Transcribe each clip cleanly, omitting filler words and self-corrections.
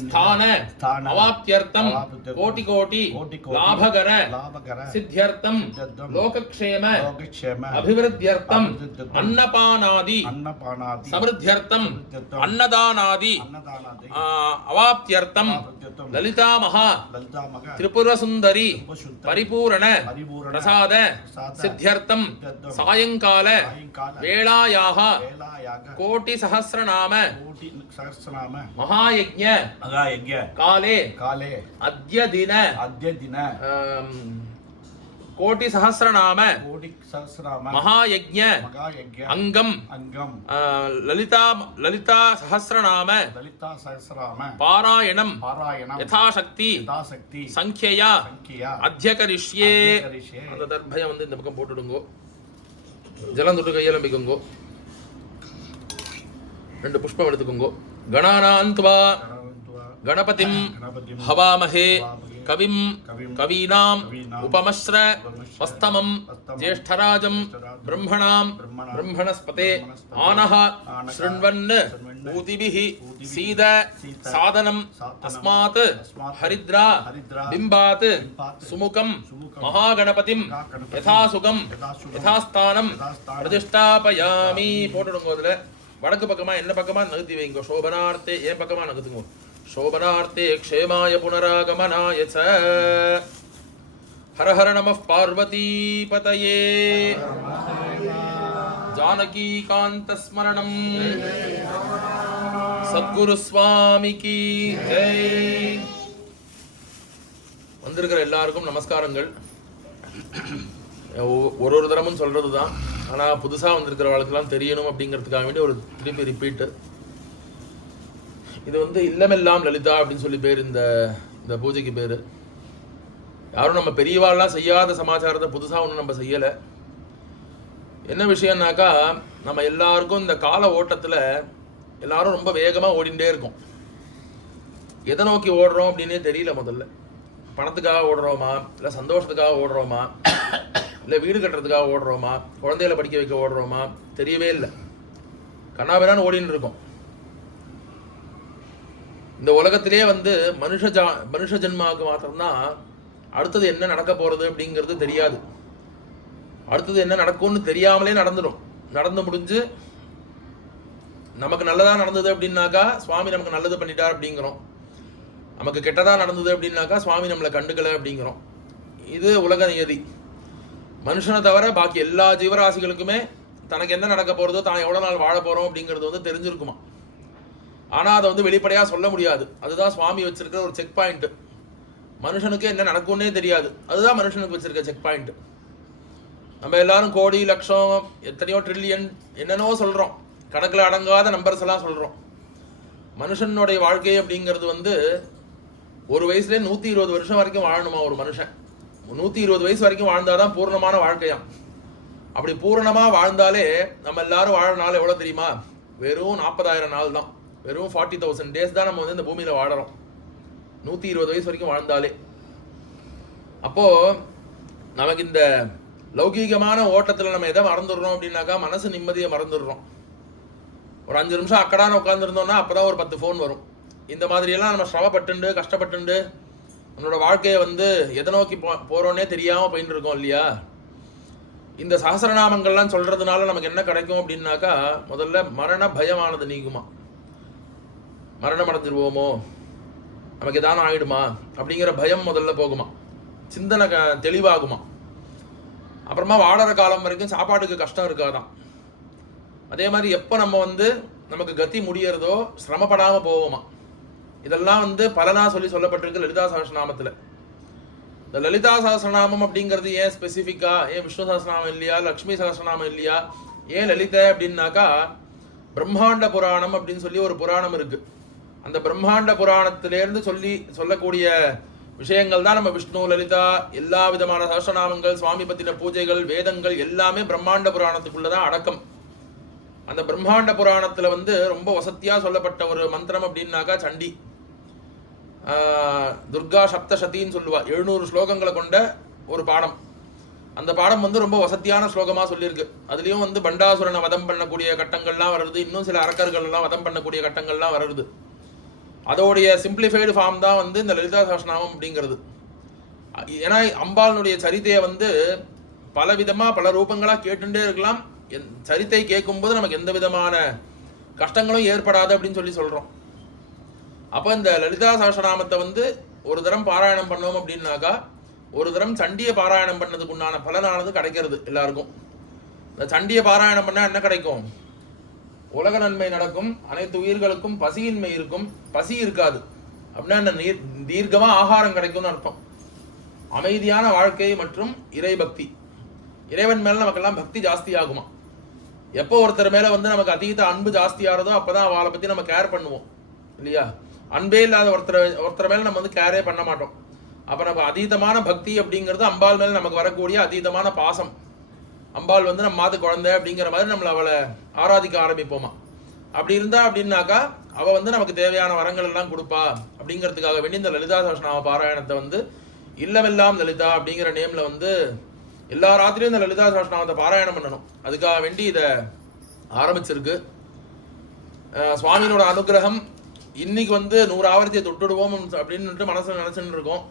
स्थान अवाप्त्यर्थम कोटि कोटि लाभकर सिद्ध्यर्थम लोकक्षेम अभिवृद्ध्यर्थम अन्नपानादि समृद्ध्यर्थम अन्नदानादि अवाप्त्यर्थम ललिता महा त्रिपुर सुंदरी परिपूर्ण प्रसाद सिद्ध्यर्थम सायंकाल वेलायाः कोटि सहस्रनाम महायज्ञ काले अद्य दिन कोटि सहस्रनाम महायज्ञ अंगम ललिता सहस्रनाम पारायणम यथाशक्ति संख्यया अद्य करिष्ये அந்த தர்பயம் வந்து இந்த பக்கம் போட்டுடுங்கோ ஜலம் தொட்டு கையால பிக்குங்கோ ரெண்டு புஷ்பம் எடுத்துக்கோங்கோ गणानान्त्वा गणपतिं हवामहे कविं कवीनाम् उपमश्र वस्तमं ज्येष्ठराजं ब्रह्मणां ब्रह्मणस्पते आनः शृण्वन् ऊतिभिः सीद सादनम् अस्मात् हरिद्रा बिम्बात् सुमुखं महागणपतिं यथासुखं यथास्थानं प्रतिष्ठापयामि போட்டுடுங்க வடக்கு பக்கமா என்ன பக்கமா நகர்த்தி வைங்க சோபனார்த்தே ஏன் பக்கமா நகர்த்துங்க शोभनार्थे क्षेमाय पुनरागमनाय च हर हर नमः पार्वती पतये जानकी कांत स्मरणं सद्गुरु स्वामी की जय வந்திருக்கிற எல்லாருக்கும் நமஸ்காரங்கள் ஒரு தரமும் சொல்றதுதான் ஆனா புதுசா வந்திருக்கிறவங்களுக்கெல்லாம் தெரியணும் அப்படிங்கிறதுக்காக வேண்டி ஒரு திருப்பி ரிப்பீட் இது வந்து இல்லமெல்லாம் லலிதா அப்படின்னு சொல்லி பேர் இந்த பூஜைக்கு பேர் யாரும் நம்ம பெரியவாள்லாம் செய்யாத சமாச்சாரத்தை புதுசாக ஒன்றும் நம்ம செய்யலை என்ன விஷயம்னாக்கா நம்ம எல்லாருக்கும் இந்த கால ஓட்டத்தில் எல்லாரும் ரொம்ப வேகமாக ஓடிண்டே இருக்கோம் எதை நோக்கி ஓடுறோம் அப்படின்னே தெரியல முதல்ல பணத்துக்காக ஓடுறோமா இல்லை சந்தோஷத்துக்காக ஓடுறோமா இல்லை வீடு கட்டுறதுக்காக ஓடுறோமா குழந்தைகளை படிக்க வைக்க ஓடுறோமா தெரியவே இல்லை கண்ணாபிரான்னு ஓடின்னு இருக்கோம் இந்த உலகத்திலே வந்து மனுஷ ஜென்மாவுக்கு மாத்திரம்தான் அடுத்தது என்ன நடக்க போறது அப்படிங்கிறது தெரியாது அடுத்தது என்ன நடக்கும்னு தெரியாமலே நடந்து முடிஞ்சு நமக்கு நல்லதா நடந்தது அப்படின்னாக்கா சுவாமி நமக்கு நல்லது பண்ணிட்டார் அப்படிங்கிறோம் நமக்கு கெட்டதா நடந்தது அப்படின்னாக்கா சுவாமி நம்மளை கண்டுக்கல அப்படிங்கிறோம் இது உலக நியதி மனுஷனை தவிர பாக்கி எல்லா ஜீவராசிகளுக்குமே தனக்கு என்ன நடக்க போறதோ தான் எவ்வளவு நாள் வாழ போறோம் அப்படிங்கிறது வந்து தெரிஞ்சிருக்குமா ஆனா அதை வந்து வெளிப்படையா சொல்ல முடியாது அதுதான் சுவாமி வச்சிருக்கிற ஒரு செக் பாயிண்ட் மனுஷனுக்கு என்ன நடக்கும்னே தெரியாது அதுதான் மனுஷனுக்கு வச்சிருக்க செக் பாயிண்ட் நம்ம எல்லாரும் கோடி லட்சம் எத்தனையோ ட்ரில்லியன் என்னென்னோ சொல்றோம் கணக்குல அடங்காத நம்பர்ஸ் எல்லாம் சொல்றோம் மனுஷனுடைய வாழ்க்கை அப்படிங்கிறது வந்து ஒரு வயசுல 120 வருஷம் வரைக்கும் வாழணுமா ஒரு மனுஷன் 120 வயசு வரைக்கும் வாழ்ந்தாதான் பூர்ணமான வாழ்க்கையாம் அப்படி பூரணமா வாழ்ந்தாலே நம்ம எல்லாரும் வாழ நாள் எவ்வளவு தெரியுமா வெறும் 40,000 நாள் தான் வெறும் 40,000 டேஸ் தான் நம்ம வந்து இந்த பூமியில வாழறோம் 120 வயசு வரைக்கும் வாழ்ந்தாலே அப்போ நமக்கு இந்த லௌகீகமான ஓட்டத்துல நம்ம எதை மறந்துடுறோம் அப்படின்னாக்கா மனசு நிம்மதியை மறந்துடுறோம் ஒரு 5 நிமிஷம் அக்கடான உட்காந்துருந்தோம்னா அப்பதான் ஒரு 10 ஃபோன் வரும் இந்த மாதிரியெல்லாம் நம்ம சிரமப்பட்டுண்டு கஷ்டப்பட்டுண்டு நம்மளோட வாழ்க்கையை வந்து எதை நோக்கி போறோன்னே தெரியாம போயிட்டு இருக்கோம் இல்லையா இந்த சஹஸ்ரநாமங்கள்லாம் சொல்றதுனால நமக்கு என்ன கிடைக்கும் அப்படின்னாக்கா முதல்ல மரண பயமானது நீங்குமா மரணம் அடைஞ்சிருவோமோ நமக்கு எதான ஆயிடுமா அப்படிங்கிற பயம் முதல்ல போகுமா சிந்தனை தெளிவாகுமா அப்புறமா வாழற காலம் வரைக்கும் சாப்பாட்டுக்கு கஷ்டம் இருக்காதான் அதே மாதிரி எப்போ நம்ம வந்து நமக்கு கத்தி முடியறதோ சிரமப்படாம போவோமா இதெல்லாம் வந்து பலனா சொல்லப்பட்டிருக்கு லலிதா சஹஸ்ரநாமத்துல இந்த லலிதா சஹஸ்ரநாமம் அப்படிங்கிறது ஏன் ஸ்பெசிஃபிக்கா ஏன் விஷ்ணு சஹஸ்ரநாமம் இல்லையா லக்ஷ்மி சஹஸ்ரநாமம் இல்லையா ஏன் லலிதா அப்படின்னாக்கா பிரம்மாண்ட புராணம் அப்படின்னு சொல்லி ஒரு புராணம் இருக்கு அந்த பிரம்மாண்ட புராணத்திலேருந்து சொல்லக்கூடிய விஷயங்கள் தான் நம்ம விஷ்ணு லலிதா எல்லா விதமான சஹஸ்ரநாமங்கள் சுவாமி பத்தின பூஜைகள் வேதங்கள் எல்லாமே பிரம்மாண்ட புராணத்துக்குள்ளதான் அடக்கம் அந்த பிரம்மாண்ட புராணத்துல வந்து ரொம்ப வசத்தியா சொல்லப்பட்ட ஒரு மந்திரம் அப்படின்னாக்கா சண்டி துர்கா சப்தசதின்னு சொல்லுவா 700 ஸ்லோகங்களை கொண்ட ஒரு பாடம் அந்த பாடம் வந்து ரொம்ப வசத்தியான ஸ்லோகமா சொல்லியிருக்கு அதுலயும் வந்து பண்டாசுரனை வதம் பண்ணக்கூடிய கட்டங்கள்லாம் வருது இன்னும் சில அரக்கர்கள் எல்லாம் வதம் பண்ணக்கூடிய கட்டங்கள்லாம் வருது அதோடைய சிம்பிளிஃபைடு ஃபார்ம் தான் வந்து இந்த லலிதா சஹஸ்ரநாமம் அப்படிங்கிறது. ஏன்னா அம்பாளுடைய சரித்தையை வந்து பல விதமாக பல ரூபங்களாக கேட்டுட்டே இருக்கலாம். சரித்தை கேட்கும்போது நமக்கு எந்த விதமான கஷ்டங்களும் ஏற்படாது அப்படின்னு சொல்கிறோம். அப்போ இந்த லலிதா சஹஸ்ரநாமத்தை வந்து ஒரு தரம் பாராயணம் பண்ணோம் அப்படின்னாக்கா ஒரு தரம் சண்டியை பாராயணம் பண்ணதுக்கு உண்டான பலனானது கிடைக்கிறது எல்லாருக்கும். இந்த சண்டியை பாராயணம் பண்ணால் என்ன கிடைக்கும்? உலக நன்மை நடக்கும், அனைத்து உயிர்களுக்கும் பசியின்மை இருக்கும், பசி இருக்காது அப்படின்னா என்ன, தீர்க்கமாக ஆகாரம் கிடைக்கும்னு அர்த்தம். அமைதியான வாழ்க்கை மற்றும் இறைபக்தி, இறைவன் மேலே நமக்கெல்லாம் பக்தி ஜாஸ்தி ஆகுமா. எப்போ ஒருத்தர் மேலே வந்து நமக்கு அதீத அன்பு ஜாஸ்தி ஆகிறதோ அப்போ தான் அவளை பற்றி நம்ம கேர் பண்ணுவோம் இல்லையா. அன்பே இல்லாத ஒருத்தர் மேலே நம்ம வந்து கேரே பண்ண மாட்டோம். அப்போ நம்ம அதீதமான பக்தி அப்படிங்கிறது அம்பாள் மேலே நமக்கு வரக்கூடிய அதீதமான பாசம். அம்பாள் வந்து நம்ம மாது குழந்தை அப்படிங்கிற மாதிரி நம்மளை அவளை ஆராதிக்க ஆரம்பிப்போமா. அப்படி இருந்தா அப்படின்னாக்கா அவள் வந்து நமக்கு தேவையான வரங்கள் எல்லாம் கொடுப்பா. அப்படிங்கிறதுக்காக வேண்டி இந்த லலிதா சஹஸ்ரநாம பாராயணத்தை வந்து இல்லமெல்லாம் லலிதா அப்படிங்கிற நேம்ல வந்து எல்லா ராத்திரியும் இந்த லலிதா சஹஸ்ரநாமத்தை பாராயணம் பண்ணணும். அதுக்காக வேண்டி இதை ஆரம்பிச்சிருக்கு. சுவாமியோட அனுகிரகம் இன்னைக்கு வந்து 100 ஆவர்த்தியை தொட்டுடுவோம் அப்படின்னு மனசுல நினைச்சுட்டு இருக்கோம்.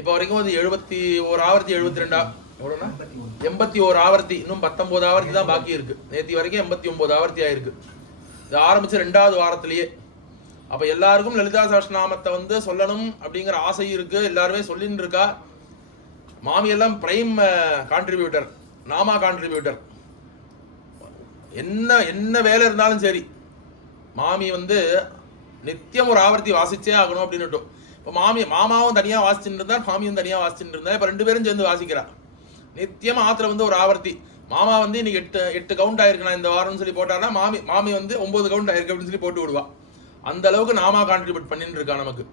இப்போ வரைக்கும் அது 71 ஆவர்த்தி 72 எவ்வளோண்ணா 81 ஆவர்த்தி, இன்னும் 19 ஆவர்த்தி தான் பாக்கி இருக்கு. நேற்று வரைக்கும் 89 ஆவர்த்தி ஆயிருக்கு. இது ஆரம்பிச்சு 2வது வாரத்திலேயே. அப்போ எல்லாருக்கும் லலிதா சஹஸ்ரநாமத்தை வந்து சொல்லணும் அப்படிங்கிற ஆசை இருக்கு, எல்லாருமே சொல்லின்னு இருக்கா. மாமி எல்லாம் பிரைம் கான்ட்ரிபியூட்டர், நாமா கான்ட்ரிபியூட்டர். என்ன என்ன வேலை இருந்தாலும் சரி மாமி வந்து நித்தியம் ஒரு ஆவர்த்தி வாசிச்சே ஆகணும் அப்படின்னுட்டோம். இப்போ மாமாவும் தனியாக வாசிச்சுட்டு இருந்தார், மாமியும் தனியாக வாசிச்சுட்டு இருந்தார். இப்போ 2 பேரும் சேர்ந்து வாசிக்கிறா. நித்தியம் ஆத்துல வந்து ஒரு ஆவர்த்தி. மாமா வந்து இன்னைக்கு 8 கவுண்ட் ஆயிருக்கு நான் இந்த வாரம்னு சொல்லி போட்டாருன்னா மாமி வந்து 9 கவுண்ட் ஆயிருக்கு அப்படின்னு சொல்லி போட்டு விடுவா. அந்த அளவுக்கு நாமா கான்ட்ரிபியூட் பண்ணிட்டு இருக்கா நமக்கு.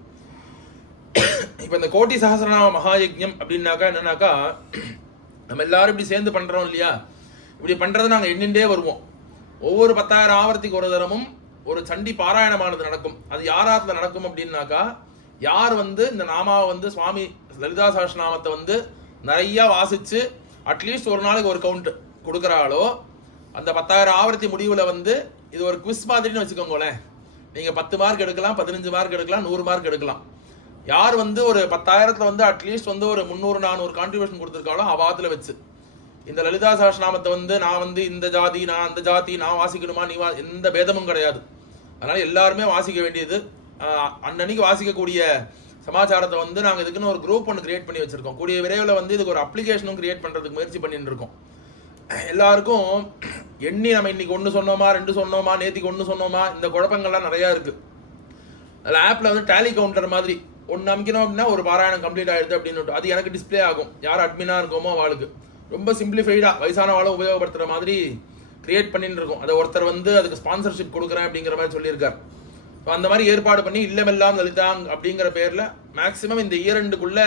இப்போ இந்த கோட்டி சஹஸ்ரநாம மகாயஜ்யம் அப்படின்னாக்கா என்னன்னாக்கா, நம்ம எல்லாரும் இப்படி சேர்ந்து பண்றோம் இல்லையா. இப்படி பண்றதை நாங்கள் எண்ணிண்டே வருவோம். ஒவ்வொரு 10,000 ஆவர்த்திக்கு ஒரு தரமும் ஒரு சண்டி பாராயணமானது நடக்கும். அது யாராத்துல நடக்கும் அப்படின்னாக்கா, யார் வந்து இந்த நாமாவை வந்து சுவாமி லலிதா சஹஸ்ரநாமத்தை வந்து நிறைய வாசிச்சு அட்லீஸ்ட் ஒரு நாளைக்கு ஒரு கவுண்ட் கொடுக்குறாளோ, அந்த 10,000 ஆவர்த்தி முடிவில் வந்து இது ஒரு குவிஸ் மாதிரின்னு வச்சுக்கோங்களேன். நீங்கள் 10 மார்க் எடுக்கலாம், 15 மார்க் எடுக்கலாம், 100 மார்க் எடுக்கலாம். யார் வந்து ஒரு 10,000த்துல வந்து அட்லீஸ்ட் வந்து ஒரு 300-400 கான்ட்ரிபியூஷன் கொடுத்துருக்காளோ அவாத்துல வச்சு இந்த லலிதா சஹஸ்ரநாமத்தை வந்து நான் வந்து இந்த ஜாதி நான் அந்த ஜாதி நான் வாசிக்கணுமா நீ எந்த பேதமும் கிடையாது. அதனால எல்லாருமே வாசிக்க வேண்டியது. அன்னன்னைக்கு வாசிக்கக்கூடிய சமாச்சாரத்தை வந்து நாங்கள் இதுக்குன்னு ஒரு குரூப் ஒன்று கிரியேட் பண்ணி வச்சிருக்கோம். கூடிய விரைவில் வந்து இதுக்கு ஒரு அப்ளிகேஷனும் கிரியேட் பண்ணுறதுக்கு முயற்சி பண்ணிட்டு இருக்கோம். எல்லாருக்கும் எண்ணி நம்ம இன்னைக்கு 1 சொன்னோமா 2 சொன்னோமா நேற்றுக்கு 1 சொன்னோமா இந்த குழப்பங்கள்லாம் நிறையா இருக்குது. அதில் ஆப்பில் வந்து டேலி கவுண்டர் மாதிரி 1 அமைக்கணும் அப்படின்னா ஒரு பாராயணம் கம்ப்ளீட் ஆகிடுது அப்படின்னு அது எனக்கு டிஸ்பிளே ஆகும். யார் அட்மினாக இருக்கோமோ அவளுக்கு ரொம்ப சிம்பிளிஃபைடாக வயசானவாளை உபயோகப்படுத்துகிற மாதிரி கிரியேட் பண்ணிட்டு இருக்கோம். அதை ஒருத்தர் வந்து அதுக்கு ஸ்பான்சர்ஷிப் கொடுக்குறேன் அப்படிங்கிற மாதிரி சொல்லியிருக்கார். ஸோ அந்த மாதிரி ஏற்பாடு பண்ணி இல்லமெல்லாம் லலிதாங் அப்படிங்கிற பேரில் மேக்ஸிமம் இந்த இயர் எண்டுக்குள்ளே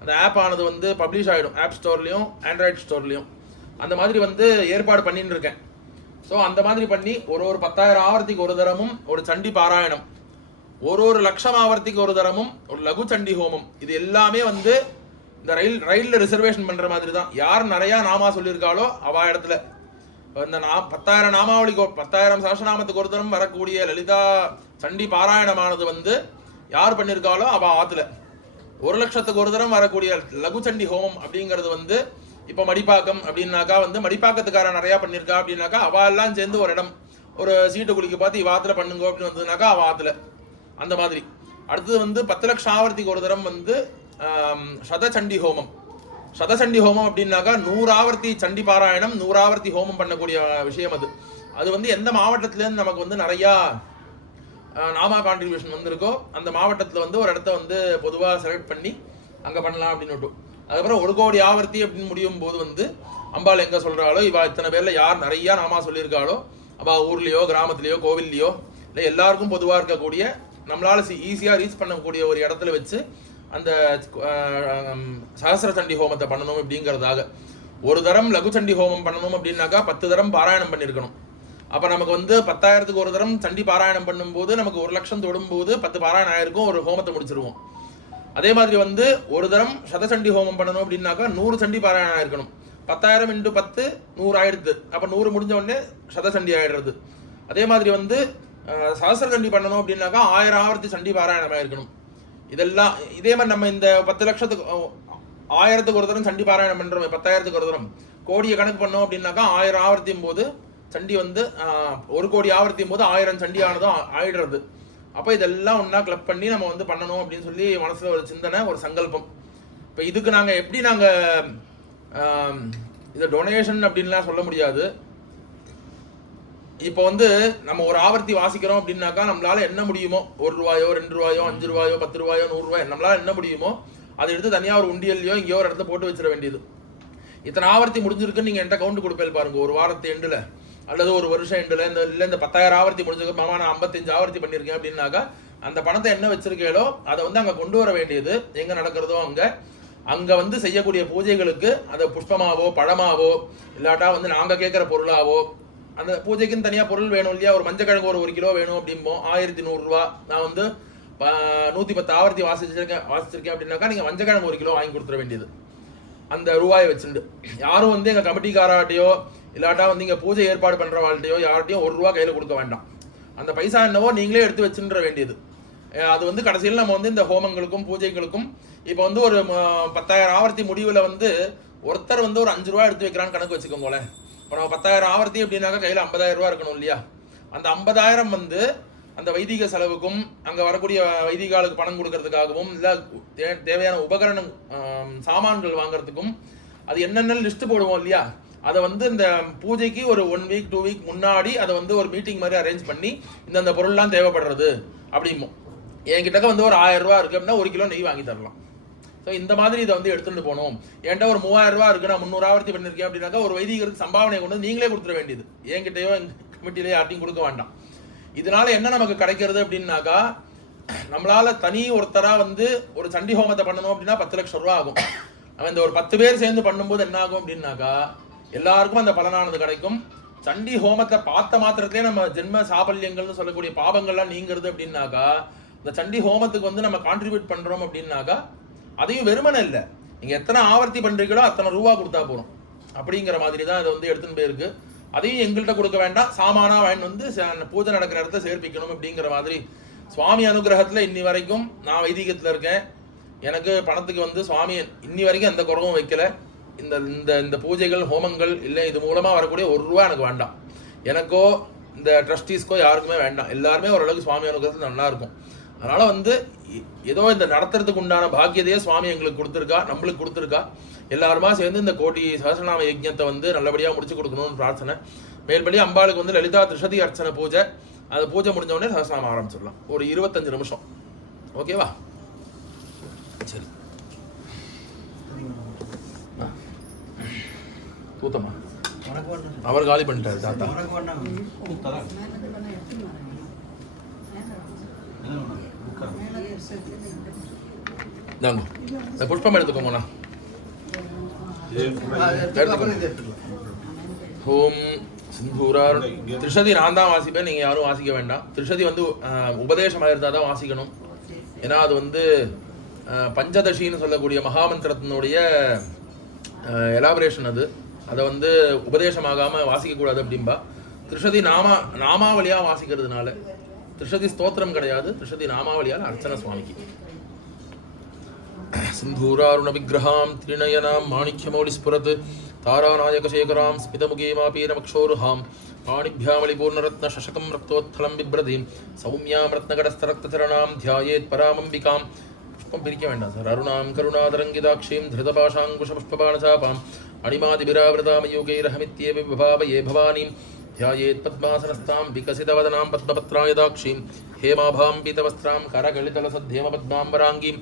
அந்த ஆப் ஆனது வந்து பப்ளிஷ் ஆகிடும், ஆப் ஸ்டோர்லேயும் ஆண்ட்ராய்டு ஸ்டோர்லேயும். அந்த மாதிரி வந்து ஏற்பாடு பண்ணிட்டு இருக்கேன். ஸோ அந்த மாதிரி பண்ணி ஒரு 10,000 ஆவர்த்திக்கு ஒரு தரமும் ஒரு சண்டி பாராயணம், ஒரு 1,00,000 ஆவர்த்திக்கு ஒரு தரமும் ஒரு லகு சண்டி ஹோமம், இது எல்லாமே வந்து இந்த ரயிலில் ரிசர்வேஷன் பண்ணுற மாதிரி தான். யார் நிறையா நாமா சொல்லியிருக்காளோ அவா இடத்துல இந்த 10,000 நாமாவளிக்கு 10,000 சஹஸ்ரநாமத்துக்கு ஒரு தரம் வரக்கூடிய லலிதா சண்டி பாராயணமானது வந்து யார் பண்ணியிருக்காளோ அவள் ஆற்றுல 1,00,000க்கு ஒரு தரம் வரக்கூடிய லகு சண்டி ஹோமம் அப்படிங்கிறது வந்து இப்போ மடிப்பாக்கம் அப்படின்னாக்கா வந்து மடிப்பாக்கத்துக்காரன் நிறையா பண்ணியிருக்கா அப்படின்னாக்கா அவள் எல்லாம் சேர்ந்து ஒரு இடம் ஒரு சீட்டு குளிக்க பார்த்து இவாத்துல பண்ணுங்க அப்படின்னு வந்ததுனாக்கா அவள் ஆற்றுல அந்த மாதிரி. அடுத்தது வந்து 10,00,000 ஆவர்த்திக்கு ஒரு தரம் வந்து சதசண்டி ஹோமம். சதசண்டி ஹோமம் அப்படின்னாக்கா 100 ஆவர்த்தி சண்டி பாராயணம் 100 ஆவர்த்தி ஹோமம் பண்ணக்கூடிய விஷயம். அது வந்து எந்த மாவட்டத்துலேருந்து நமக்கு வந்து நிறையா நாமா கான்ட்ரிபியூஷன் வந்திருக்கோ அந்த மாவட்டத்தில் வந்து ஒரு இடத்த வந்து பொதுவாக செலக்ட் பண்ணி அங்கே பண்ணலாம் அப்படின்னு. அதுக்கப்புறம் 1 கோடி ஆவர்த்தி அப்படின்னு முடியும் போது வந்து அம்பாள் எங்கே சொல்கிறாளோ இவா இத்தனை பேரில் யார் நிறையா நாமா சொல்லியிருக்காளோ அவள் ஊர்லேயோ கிராமத்துலேயோ கோவில்லையோ இல்லை எல்லாருக்கும் பொதுவாக இருக்கக்கூடிய நம்மளால் ஈஸியாக ரீச் பண்ணக்கூடிய ஒரு இடத்துல வச்சு அந்த சஹஸ்ர சண்டி ஹோமத்தை பண்ணணும் அப்படிங்கிறதாக. ஒரு தரம் லகு சண்டி ஹோமம் பண்ணணும் அப்படின்னாக்கா 10 தரம் பாராயணம் பண்ணியிருக்கணும். அப்போ நமக்கு வந்து 10,000க்கு ஒரு தரம் சண்டி பாராயணம் பண்ணும்போது நமக்கு 1,00,000 தொடும்போது 10 பாராயணம் ஆயிருக்கும், ஒரு ஹோமத்தை முடிச்சிருவோம். அதே மாதிரி வந்து ஒரு தரம் சதசண்டி ஹோமம் பண்ணணும் அப்படின்னாக்கா 100 சண்டி பாராயணம் ஆயிருக்கணும். 10,000 × 10 100 ஆயிடுது. அப்போ 100 முடிஞ்ச உடனே சதசண்டி ஆயிடுறது. அதே மாதிரி வந்து சஹஸ்ர சண்டி பண்ணணும் அப்படின்னாக்கா 1000 ஆவர்த்தி சண்டி பாராயணமாக இருக்கணும். இதெல்லாம் இதே மாதிரி நம்ம இந்த 10 லட்சத்துக்கு 1000க்கு ஒரு தரம் சண்டி பாராயணம் பண்ணுறோம், 10,000க்கு ஒரு தரம் கோடியை கணக்கு பண்ணோம் அப்படின்னாக்கா 1000 ஆவர்த்தியும் போது சண்டி வந்து 1 கோடி ஆவர்த்தியும் போது 1000 சண்டி ஆனதும் ஆயிடுறது. அப்போ இதெல்லாம் ஒன்றா கிளப் பண்ணி நம்ம வந்து பண்ணணும் அப்படின்னு சொல்லி மனசில் ஒரு சிந்தனை, ஒரு சங்கல்பம். இப்போ இதுக்கு நாங்கள் எப்படி நாங்கள் இதை டொனேஷன் அப்படின்லாம் சொல்ல முடியாது. இப்போ வந்து நம்ம ஒரு ஆவர்த்தி வாசிக்கிறோம் அப்படின்னாக்கா நம்மளால என்ன முடியுமோ, 1 ரூபாயோ 2 ரூபாயோ 5 ரூபாயோ 10 ரூபாயோ 100 ரூபாய் நம்மளால என்ன முடியுமோ அதை எடுத்து தனியாக ஒரு உண்டியல்லையோ இங்கேயோ ஒரு இடத்துல போட்டு வச்சிட வேண்டியது. இத்தனை ஆவர்த்தி முடிஞ்சிருக்குன்னு நீங்கள் என்கிட்ட கவுண்ட் கொடுப்பேன் பாருங்க, ஒரு வாரத்து எண்டில் அல்லது ஒரு வருஷம் எண்டில் இந்த 10,000 ஆவர்த்தி முடிஞ்சிருக்கு, மாமா நான் 55 ஆவர்த்தி பண்ணியிருக்கேன் அப்படின்னாக்கா அந்த பணத்தை என்ன வச்சிருக்கீங்களோ அதை வந்து அங்கே கொண்டு வர வேண்டியது. எங்கே நடக்கிறதோ அங்கே வந்து செய்யக்கூடிய பூஜைகளுக்கு அதை புஷ்பமாவோ பழமாவோ இல்லாட்டா வந்து நாங்கள் கேட்குற பொருளாவோ, அந்த பூஜைக்குன்னு தனியாக பொருள் வேணும் இல்லையா. ஒரு மஞ்சக்கிழங்கு ஒரு கிலோ வேணும் அப்படிம்போம், 1100 ரூபா. நான் வந்து 110 ஆவர்த்தி வாசிச்சிருக்கேன் அப்படின்னாக்கா நீங்கள் மஞ்சக்கிழங்கு 1 கிலோ வாங்கி கொடுத்துட வேண்டியது அந்த ரூபாயை வச்சுட்டு. யாரும் வந்து எங்கள் கமிட்டிக்காராட்டையோ இல்லாட்டா வந்து இங்கே பூஜை ஏற்பாடு பண்ணுறவாழ்கிட்டையோ யார்ட்டையும் 1 ரூபா கையில் கொடுக்க வேண்டாம். அந்த பைசா என்னவோ நீங்களே எடுத்து வச்சுன்ற வேண்டியது. அது வந்து கடைசியில் நம்ம வந்து இந்த ஹோமங்களுக்கும் பூஜைகளுக்கும் இப்போ வந்து ஒரு 10,000 ஆவர்த்தி முடிவில் வந்து ஒருத்தர் வந்து ஒரு 5 ரூபா எடுத்து வைக்கிறான்னு கணக்கு வச்சுக்கோங்களேன். இப்போ நம்ம 10,000 ஆவர்த்தி அப்படின்னாக்கா கையில் 50,000 ரூபா இருக்கணும் இல்லையா. அந்த 50,000 வந்து அந்த வைதிக செலவுக்கும் அங்கே வரக்கூடிய வைதிகாலுக்கு பணம் கொடுக்கறதுக்காகவும் இல்லை தேவையான உபகரணம் சாமான்கள் வாங்குறதுக்கும் அது என்னென்ன லிஸ்ட்டு போடுவோம் இல்லையா, அதை வந்து இந்த பூஜைக்கு ஒரு 1 வீக் 2 வீக் முன்னாடி அதை வந்து ஒரு மீட்டிங் மாதிரி அரேஞ்ச் பண்ணி இந்த பொருள்லாம் தேவைப்படுறது அப்படிமோ. என்கிட்ட வந்து ஒரு 1000 ரூபா இருக்குது அப்படின்னா 1 கிலோ நெய் வாங்கி தரலாம். ஸோ இந்த மாதிரி இதை வந்து எடுத்துகிட்டு போகணும். என்கிட்ட ஒரு 3000 ரூபா இருக்குது, நான் 300 ஆவர்த்தி பண்ணியிருக்கேன் அப்படின்னாக்கா ஒரு வைதிகருக்கு சம்பாவனை கொண்டு நீங்களே கொடுத்துட வேண்டியது. என்கிட்டயோ கமிட்டிலேயோ யார்ட்டையும் கொடுக்க வேண்டாம். இதனால என்ன நமக்கு கிடைக்கிறது அப்படின்னாக்கா, நம்மளால தனி ஒருத்தரா வந்து ஒரு சண்டி ஹோமத்தை பண்ணணும் அப்படின்னா 10 லட்சம் ரூபா ஆகும். நம்ம இந்த ஒரு 10 பேர் சேர்ந்து பண்ணும்போது என்ன ஆகும் அப்படின்னாக்கா எல்லாருக்கும் அந்த பலனானது கிடைக்கும். சண்டி ஹோமத்தை பார்த்த மாத்திரத்திலே நம்ம ஜென்ம சாபல்யங்கள்னு சொல்லக்கூடிய பாபங்கள்லாம் நீங்கிறது அப்படின்னாக்கா, இந்த சண்டி ஹோமத்துக்கு வந்து நம்ம கான்ட்ரிபியூட் பண்றோம் அப்படின்னாக்கா அதையும் வெறுமனை இல்லை, நீங்க எத்தனை ஆவர்த்தி பண்றீங்களோ அத்தனை ரூபா கொடுத்தா போறோம் அப்படிங்கிற மாதிரி தான் இதை வந்து எடுத்துன்னு போயிருக்கு. அதையும் எங்கள்கிட்ட கொடுக்க வேண்டாம், சாமானா வாங்கி வந்து பூஜை நடக்கிற இடத்த சேர்ப்பிக்கணும் அப்படிங்கிற மாதிரி. சுவாமி அனுகிரகத்தில் இன்னி வரைக்கும் நான் வைதிகத்தில் இருக்கேன், எனக்கு பணத்துக்கு வந்து சுவாமி இன்னி வரைக்கும் எந்த குறவும் வைக்கல. இந்த இந்த இந்த பூஜைகள் ஹோமங்கள் இல்லை இது மூலமாக வரக்கூடிய 1 ரூபா எனக்கு வேண்டாம், எனக்கோ இந்த ட்ரஸ்டீஸ்க்கோ யாருக்குமே வேண்டாம். எல்லாருமே ஓரளவுக்கு சுவாமி அனுகிரகத்தில் நல்லா இருக்கும். அதனால் வந்து ஏதோ இந்த நடத்துறதுக்கு உண்டான பாக்கியதையே சுவாமி எங்களுக்கு கொடுத்துருக்கா, நம்மளுக்கு கொடுத்துருக்கா. எல்லாருமா சேர்ந்து இந்த கோடி சஹஸ்ரநாம யஜ்ஞத்தை வந்து நல்லபடியாக முடிச்சு கொடுக்கணும்னு பிரார்த்தனை. மேல்படி அம்பாளுக்கு வந்து லலிதா திரிஷதி அர்ச்சனை பூஜை, அது பூஜை முடிஞ்ச உடனே சஹஸ்ரநாமம் ஆரம்பிச்சிடலாம். ஒரு 25 நிமிஷம், ஓகேவா? சரி, கூத்தமா அவர் காலி பண்ணிட்டாரு தாத்தா. இந்த புஷ்பம் எடுத்துக்கோங்கண்ணா. ஓம் சிந்தூரார் திரிஷதி நான் தான் வாசிப்பேன், நீங்கள் யாரும் வாசிக்க வேண்டாம். திரிஷதி வந்து உபதேசமாக இருந்தால் தான் வாசிக்கணும். ஏன்னா அது வந்து பஞ்சதசின்னு சொல்லக்கூடிய மகாமந்திரத்தினுடைய எலாபரேஷன். அதை வந்து உபதேசமாகாமல் வாசிக்கக்கூடாது அப்படின்பா. திரிஷதி நாமாவளியாக வாசிக்கிறதுனால, திரிஷதி ஸ்தோத்திரம் கிடையாது, திரிஷதி நாமாவளியால் அர்ச்சனை சுவாமிக்கு. சிந்தூராருண விக்கிரகாம் திரிநயனாம் மாணிக்யமௌலி ஸ்புரத் தாராநாயக சேகராம் ஸ்மிதமுகீமாபீரமக்ஷோருஹாம் பாணிभ्यामलिपूर्णरत्न शशकं रक्तोत्थलं बिभ्रतीं सौम्यां रत्नगडस्थरक्तचरणां ध्यायेत् परामम्बिकां. पुष्पं पिरिक्क वेண்டாம் சார். अरुणां करुणातरङ्गिताक्षीं धृतपाशाङ्कुशपुष्पबाणचापां अणिमादिभिरावृतामयूगैरहमित्येव विभावये भवानीं ध्यायेत् पद्मासनस्तां विकसितवदनां पद्मपत्रायदाक्षीं हेमाभां पीतवस्त्रां करकलितलसद्धेमपद्माम्बराङ्गीं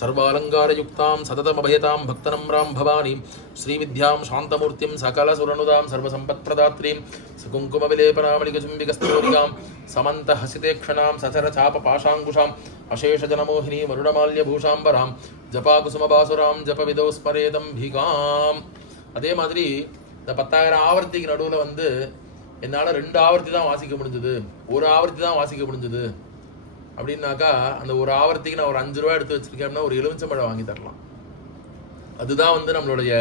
सर्वालङ्कारयुक्तां सततमभयतां भक्तनम्रां भवानीं श्रीविद्यां शान्तमूर्तिं सकलसुरनुदां सर्वसम्पत्प्रदात्रीं सुकुङ्कुमविलेपनामलिकचुम्बिकस्तूरिकां समन्तहसितेक्षणां सचरचापपाशाङ्कुशाम् अशेषजनमोहिनीं अरुणमाल्यभूषाम्बरां जपाकुसुमबासुरां जपविदौ स्मरेदम्बिकाम्. அதே மாதிரி இந்த 10,000 ஆவர்த்திக்கு நடுவில் வந்து என்னால் 2 ஆவர்த்தி தான் வாசிக்க முடிஞ்சது, 1 ஆவர்த்தி தான் வாசிக்க முடிஞ்சது அப்படின்னாக்கா அந்த 1 ஆவர்த்திக்கு நான் ஒரு 5 ரூபா எடுத்து வச்சிருக்கேன்னா ஒரு எலுமிச்சம்பழம் வாங்கி தரலாம். அதுதான் வந்து நம்மளுடைய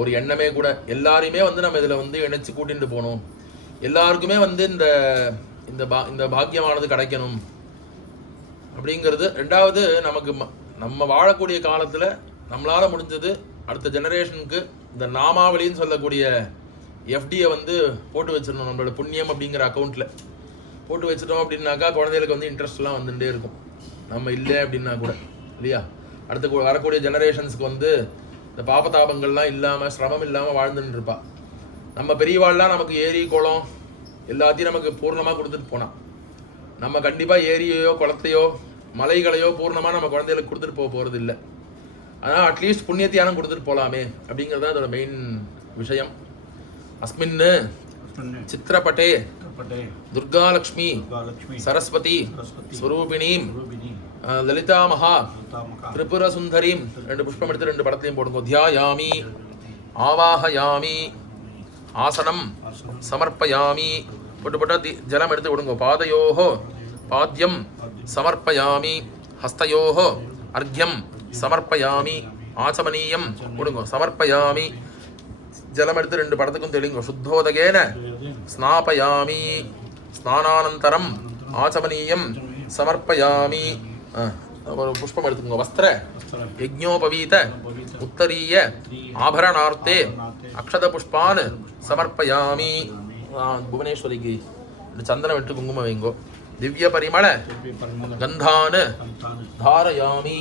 ஒரு எண்ணமே கூட. எல்லாரையுமே வந்து நம்ம இதில் வந்து இணைச்சி கூட்டிகிட்டு போகணும். எல்லாருக்குமே வந்து இந்த இந்த பாக்கியமானது கிடைக்கணும் அப்படிங்கிறது. ரெண்டாவது, நமக்கு நம்ம வாழக்கூடிய காலத்தில் நம்மளால் முடிஞ்சது அடுத்த ஜெனரேஷனுக்கு இந்த நாமாவளின்னு சொல்லக்கூடிய எஃப்டியை வந்து போட்டு வச்சிடணும். நம்மளோட புண்ணியம் அப்படிங்கிற அக்கௌண்ட்டில் போட்டு வச்சிட்டோம் அப்படின்னாக்கா குழந்தைகளுக்கு வந்து இன்ட்ரெஸ்ட்லாம் வந்துகிட்டே இருக்கும். நம்ம இல்லை அப்படின்னா கூட இல்லையா, அடுத்து வரக்கூடிய ஜெனரேஷன்ஸ்க்கு வந்து இந்த பாபதாபங்கள்லாம் இல்லாமல் சிரமம் இல்லாமல் வாழ்ந்துட்டு இருப்பா. நம்ம பெரியவாள்லாம் நமக்கு ஏரி குளம் எல்லாத்தையும் நமக்கு பூர்ணமாக கொடுத்துட்டு போனான். நம்ம கண்டிப்பாக ஏரியையோ குளத்தையோ மலைகளையோ பூர்ணமாக நம்ம குழந்தைகளுக்கு கொடுத்துட்டு போகிறது இல்லை. ஆனால் அட்லீஸ்ட் புண்ணியத்தியானம் கொடுத்துட்டு போகலாமே அப்படிங்கிறது தான் அதோட மெயின் விஷயம். அஸ்மின் சித்திரப்பட்டே துர்காலக்ஷ்மி சரஸ்வதி ஸ்வரூபிணீம் லலிதா மகா திரிபுர சுந்தரீம் 2 புஷ்பம் எடுத்து 2 படத்தையும் போடுங்க. தியாயாமி ஆவாஹயாமி ஆசனம் சமர்ப்பயாமி போட்டு ஜலம் எடுத்து விடுங்க. பாதயோஹோ பாத்யம் சமர்ப்பயாமி ஹஸ்தயோஹோ அர்க்யம் சமர்ப்பயாமி ஆச்சமனீயம் கொடுங்க. சமர்ப்பயாமி ஜலம் எடுத்து 2 படத்துக்கும் தெளிங்க. சுத்தோதகேன ஸ்நாபயாமி ஸ்நானானந்தரம் ஆச்சமனீயம் சமர்ப்பயாமி. ஒரு புஷ்பம் எடுத்துக்கோங்க. வஸ்திர யஜ்ஞோபவீத உத்தரீய ஆபரணார்த்தே அக்ஷத புஷ்பான் சமர்ப்பயாமி. புவனேஸ்வரிக்கு சந்தனம் விட்டு குங்குமம் வைங்கோ. திவ்ய பரிமள கந்தான் தாரயாமி.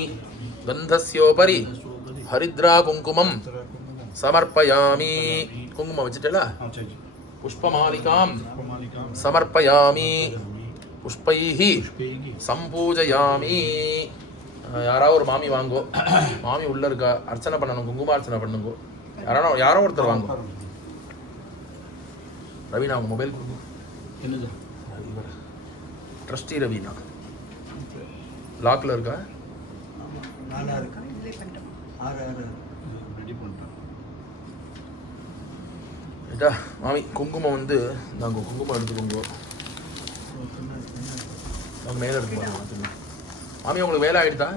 கந்தஸ்யோபரி ஹரித்ரா குங்குமம் சமர்ப்பயாமி. குங்குமம் வச்சுட்டா புஷ்பமாலிகாம் சமர்ப்பயாமி. புஷ்பைஹி சம்பூஜயாமி. யாராவது ஒரு மாமி வாங்கோ. மாமி உள்ள இருக்கா, அர்ச்சனை பண்ணணும், குங்குமார்ச்சனை பண்ணுங்கோ. யாரோ ஒருத்தர் வாங்கோ. ரவீனா உங்க மொபைல் கொடுங்க. என்னது ட்ரஸ்டி ரவீனா லாக்ல இருக்கா? மாமி குங்குமம் வந்து நாங்கள் குங்குமம் எடுத்துக்கோங்க. நாங்கள் மேலே எடுத்துக்கோங்க. மாமி உங்களுக்கு வேலை ஆகிடுதா?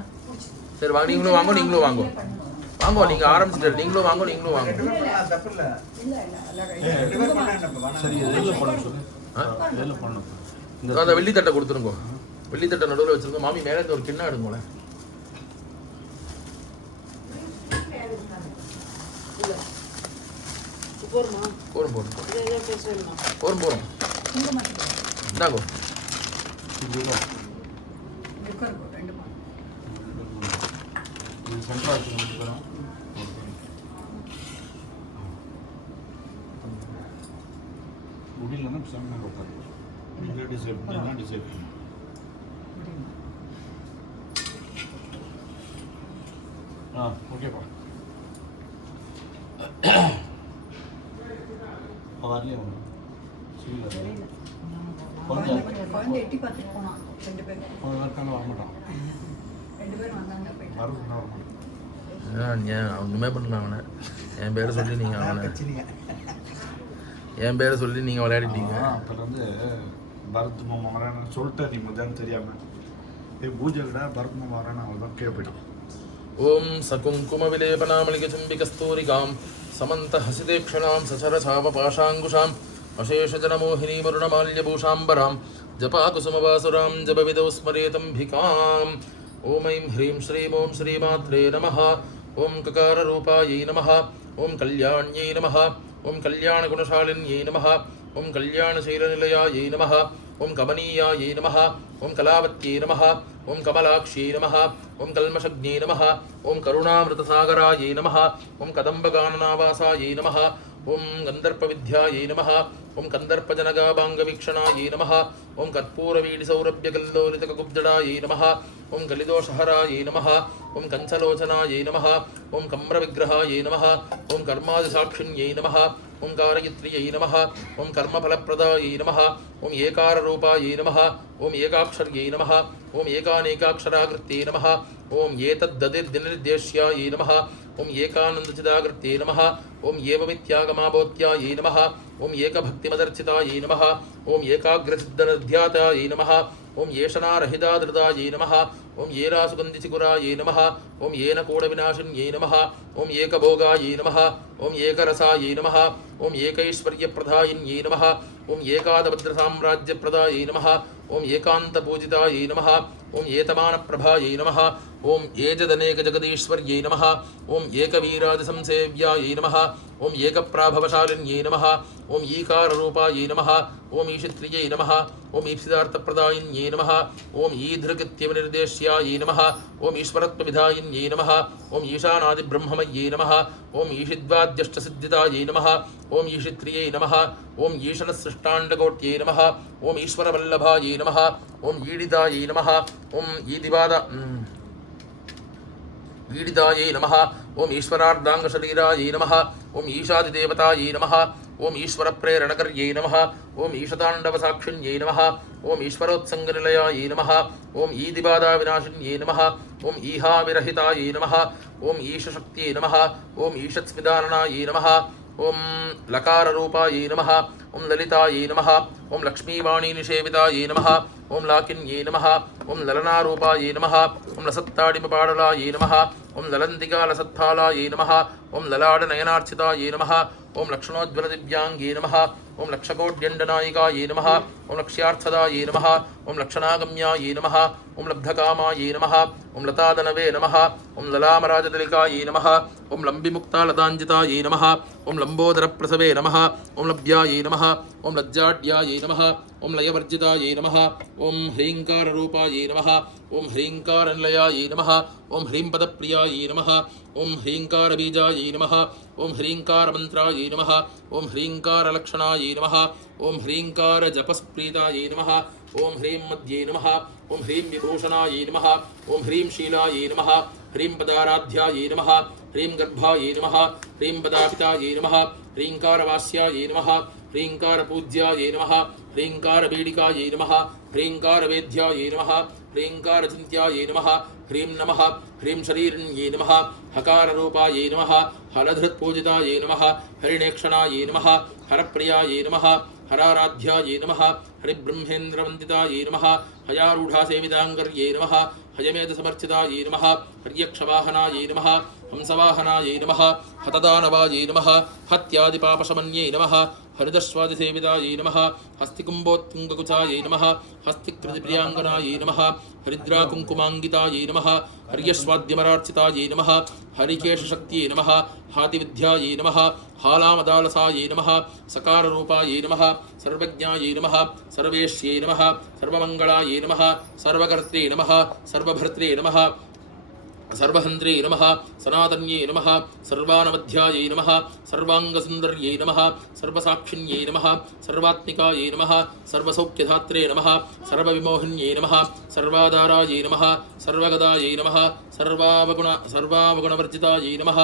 சரி வாங்க, நீங்களும் வாங்க, நீங்களும் வாங்க வாங்க. நீங்கள் ஆரம்பிச்சுட்டு நீங்களும் வாங்க, நீங்களும் வாங்க. அந்த வெள்ளித்தட்டை கொடுத்துருங்க. வெள்ளித்தட்டை நடுவில் வச்சிருங்க. மாமி மேலே இருந்து ஒரு கிண்ணம் எடுங்களேன். போரும் இந்தாங்கோ. முடியலன்னா சாமி உட்காந்து டிசைட் ஓகேப்பா. வரலையே எட்டி பார்த்துட்டு போனான். 2 பேர் வரமாட்டான். 2 பேர் வந்தாங்க. ஒன்றுமே பண்ணல. அவனை என் பேரை சொல்லி நீங்கள் விளையாடிட்டீங்க. அப்புறம் வந்து பரத் மாமா வரேன்னு சொல்லிட்டு நீ மத்தியானம் தெரியாமல் பூஜைகள்டா பரத் மாமா வரேன்னு அவன் தான் கீழே போயிட்டான். ஓம் சகுங்கும விலேபனாமலிக சும்பி கஸ்தூரிகாம் சமந்த ஹசிதேக்ஷணாம் சசரசாவபாஷாங்குஷாம் அசேஷஜனமோகினி மருணமால்யபூஷாம்பராம் ஜபாகுசுமவாசுராம் ஜபவிதௌ ஸ்மரேதம்பிகாம். ஓம் ஐம் ஹ்ரீம் ஸ்ரீம் ஓம் ஸ்ரீமாத்ரே நமः. ஓம் ககாரரூபாயை நமः. ஓம் கல்யாண்யை நமः. ஓம் கல்யாணகுணசாலின்யை நமः. ஓம் கல்யாணசீலநிலையாயை நமः. ஓம் கமனீயாயை நமः. ஓம் கலாவத்யை நமः. ஓம் கமலாக்ஷ்யை நமः. ஓம் கல்மஷக்ஞை நமः. ஓம் கருணாமிருதசாகராயை நமः. ஓம் கதம்பகானனாவாசாயை நமः. ஓம் கந்தர்ப்பவித்யாயை நமः. ஓம் கந்தர்ப்பஜனகாபாங்கவீக்ஷணாயை நமः. ஓம் கற்பூரவீடிசௌரபியகல்லோலிதககுப்ஜடாயை நமः. ஓம் கலிதோஷஹராயை நமः. ஓம் கஞ்சலோச்சனாயை நமः. ஓம் கம்ரவிக்கிரகாயை நமः. ஓம் கர்மாதிசாட்சிண்யை நமः. ஓம் காரயித்ரியை நமः. ஓம் கர்மஃலப்பிரதாயை நமः. ஓம் ஏகாரரூபாயை நமः. ஓம் ஏகாக்ஷர்யை நமः. ஓம் ஏகாநேகாக்ஷராகிருத்யை நமः. ஓம் ஏதத்ததிர்தினிர்தேஷ்யாயை நமः. ஓம் ஏகானந்தசிதாகிருத்யை நமः. ஓம் ஏவமித்யாகமாபோத்யாயை நமः. ஓம் ஏகபக்திமதர்ச்சிதாயை நமः. ஓம் ஏகாகிரசித்தனத்யாதாயை நமः. ஓம் ஏஷனாரஹிதாதிருதாயை நமः. ஓம் ஏராசுகந்திசிகுராயை நமः. ஓம் ஏனகூடவிநாசின்யை நமः. ஓம் ஏகபோகாயை நமः. ஓம் ஏகரசாயை நமः. ஓம் ஏகைஸ்வர்யப்பிரதாயின்யை நமः. ओम एकादभद्रसाम्राज्यप्रदायै नमः ओम एकान्तपूजितायै नमः ओम एतमानप्रभायै नमः ओम एजदनेकजगदीश्वर्यै नमः ओम एकवीराजसंसेव्यायै नमः ओम एकप्राभवशालिन्यै नमः ओम ईकाररूपायै नमः ओम ईशित्र्यै नमः ओम ईप्सितार्थप्रदायिन्यै नमः ओम ईधृकृत्यविनिर्देश्यायै नमः ओम ईश्वरत्वविधायिन्यै नमः ओम ईशानादिब्रह्ममय्यै नमः ओम ईशिद्वाद्यष्टसिद्धितायै नमः ओम ईशित्र्यै नमः ओम ईशनसृष्टाण्डकोट्यै नमः ओम ईश्वरवल्लभायै नमः ओम ईडितायै नमः ओम ईडितायै नमः ओम ईश्वरार्धांगशरीरायै नमः ओम ईशादिदेवतायै नमः ओम ईश्वरप्रेरणकर्यै नमः ओम ईशताण्डवसाक्षिण्यै नमः ओम ईश्वरोत्सङ्गनिलयायै नमः ओम ईदिबाधाविनाशिन्यै नमः ओम ईहाविरहितायै नमः ओम ईशशक्त्यै नमः ओम ईशत्स्मिदाननायै नमः ओम लकाररूपायै नमः ओम ललितायै नमः ओम लक्ष्मीवाणीनिषेवितायै नमः ओम लाकिन्यै नमः ओम ललनारूपायै नमः ओम लसत्ताडिमपाडलायै नमः ओम ललन्तिकालसत्फालायै नमः ओम ललाडनयनार्चितायै नमः ओम लक्षणोज्ज्वलदिव्याङ्गे नमः ओम लक्षकोड्यण्डनायिकायै नमः ओम लक्ष्यार्थदायै नमः ओम लक्षणागम्यायै नमः ओम लब्धकामायै नमः ओम लतादनवे नमः ओम ललामराजदलिकायै नमः ओम लम्बिमुक्तालदाञ्जितायै नमः ओम लम्बोदरप्रसवे नमः ओम लभ्यायै नमः ओम लज्जाड्यायै नमः ओम लयवर्जितायै नमः ओम ह्रीङ्काररूपायै नमः ओम ह्रीङ्कारनिलयायै नमः ओम ह्रींपदप्रियायै नमः ओम ह्रीङ्कारबीजायै नमः ओम ह्रीङ्कारमन्त्रायै नमः ओम ह्रीङ्कारलक्षणायै नमः ओम ह्रीङ्कारजपस्प्रीतायै नमः ओम ह्रीं मध्ये नमः ओम ह्रीं विभूषणायै नमः ओम ह्रीं शीलायै नमः ह्रीं पदाराध्यायै नमः ह्रीं गर्भायै नमः ह्रीं पदापितायै नमः ह्रीङ्कारवास्यायै नमः ह्रीङ्कारपूज्यायै नमः ह्रीङ्कारबीडिकायै नमः ह्रीङ्कारवेद्यायै नमः ह्रीङ्कारचिन्त्यायै नमः ह्रीं नमः ह्रीं शरीरण्यै नमः हकाररूपायै नमः हलधृत्पूजितायै नमः हरिणेक्षणायै नमः हरप्रियायै नमः हराराध्यायै नमः हरिब्रह्मेन्द्रवन्दितायै नमः हयारूढासेविताङ्गर्यै नमः हयमेधसमर्चितायै नमः हर्यक्षवाहनायै नमः हंसवाहनायै नमः हतदानवायै नमः हत्यादिपापशमन्यै नमः हरिदश्वादिसेवितायै नमः हस्तिकुम्भोत्तुङ्गकुचायै नमः हस्तिकृतिप्रियाङ्गनायै नमः हरिद्राकुङ्कुमाङ्गितायै नमः हर्यस्वाद्यमरार्चितायै नमः हरिकेशशक्त्यै नमः हातिविद्यायै नमः हालामदालसायै नमः सकाररूपायै नमः सर्वज्ञायै नमः सर्वेश्यै नमः सर्वमङ्गलायै नमः सर्वकर्त्रे नमः सर्वभर्त्रे नमः सर्वहन्त्रे नमः सनातन्ये नमः सर्वानवध्यायै नमः सर्वाङ्गसुन्दर्यै नमः सर्वसाक्षिण्यै नमः सर्वात्मिकायै नमः सर्वसौख्यधात्रे नमः सर्वविमोहिन्यै नमः सर्वाधारायै नमः सर्वगदायै नमः सर्वावगुणवर्जितायै नमः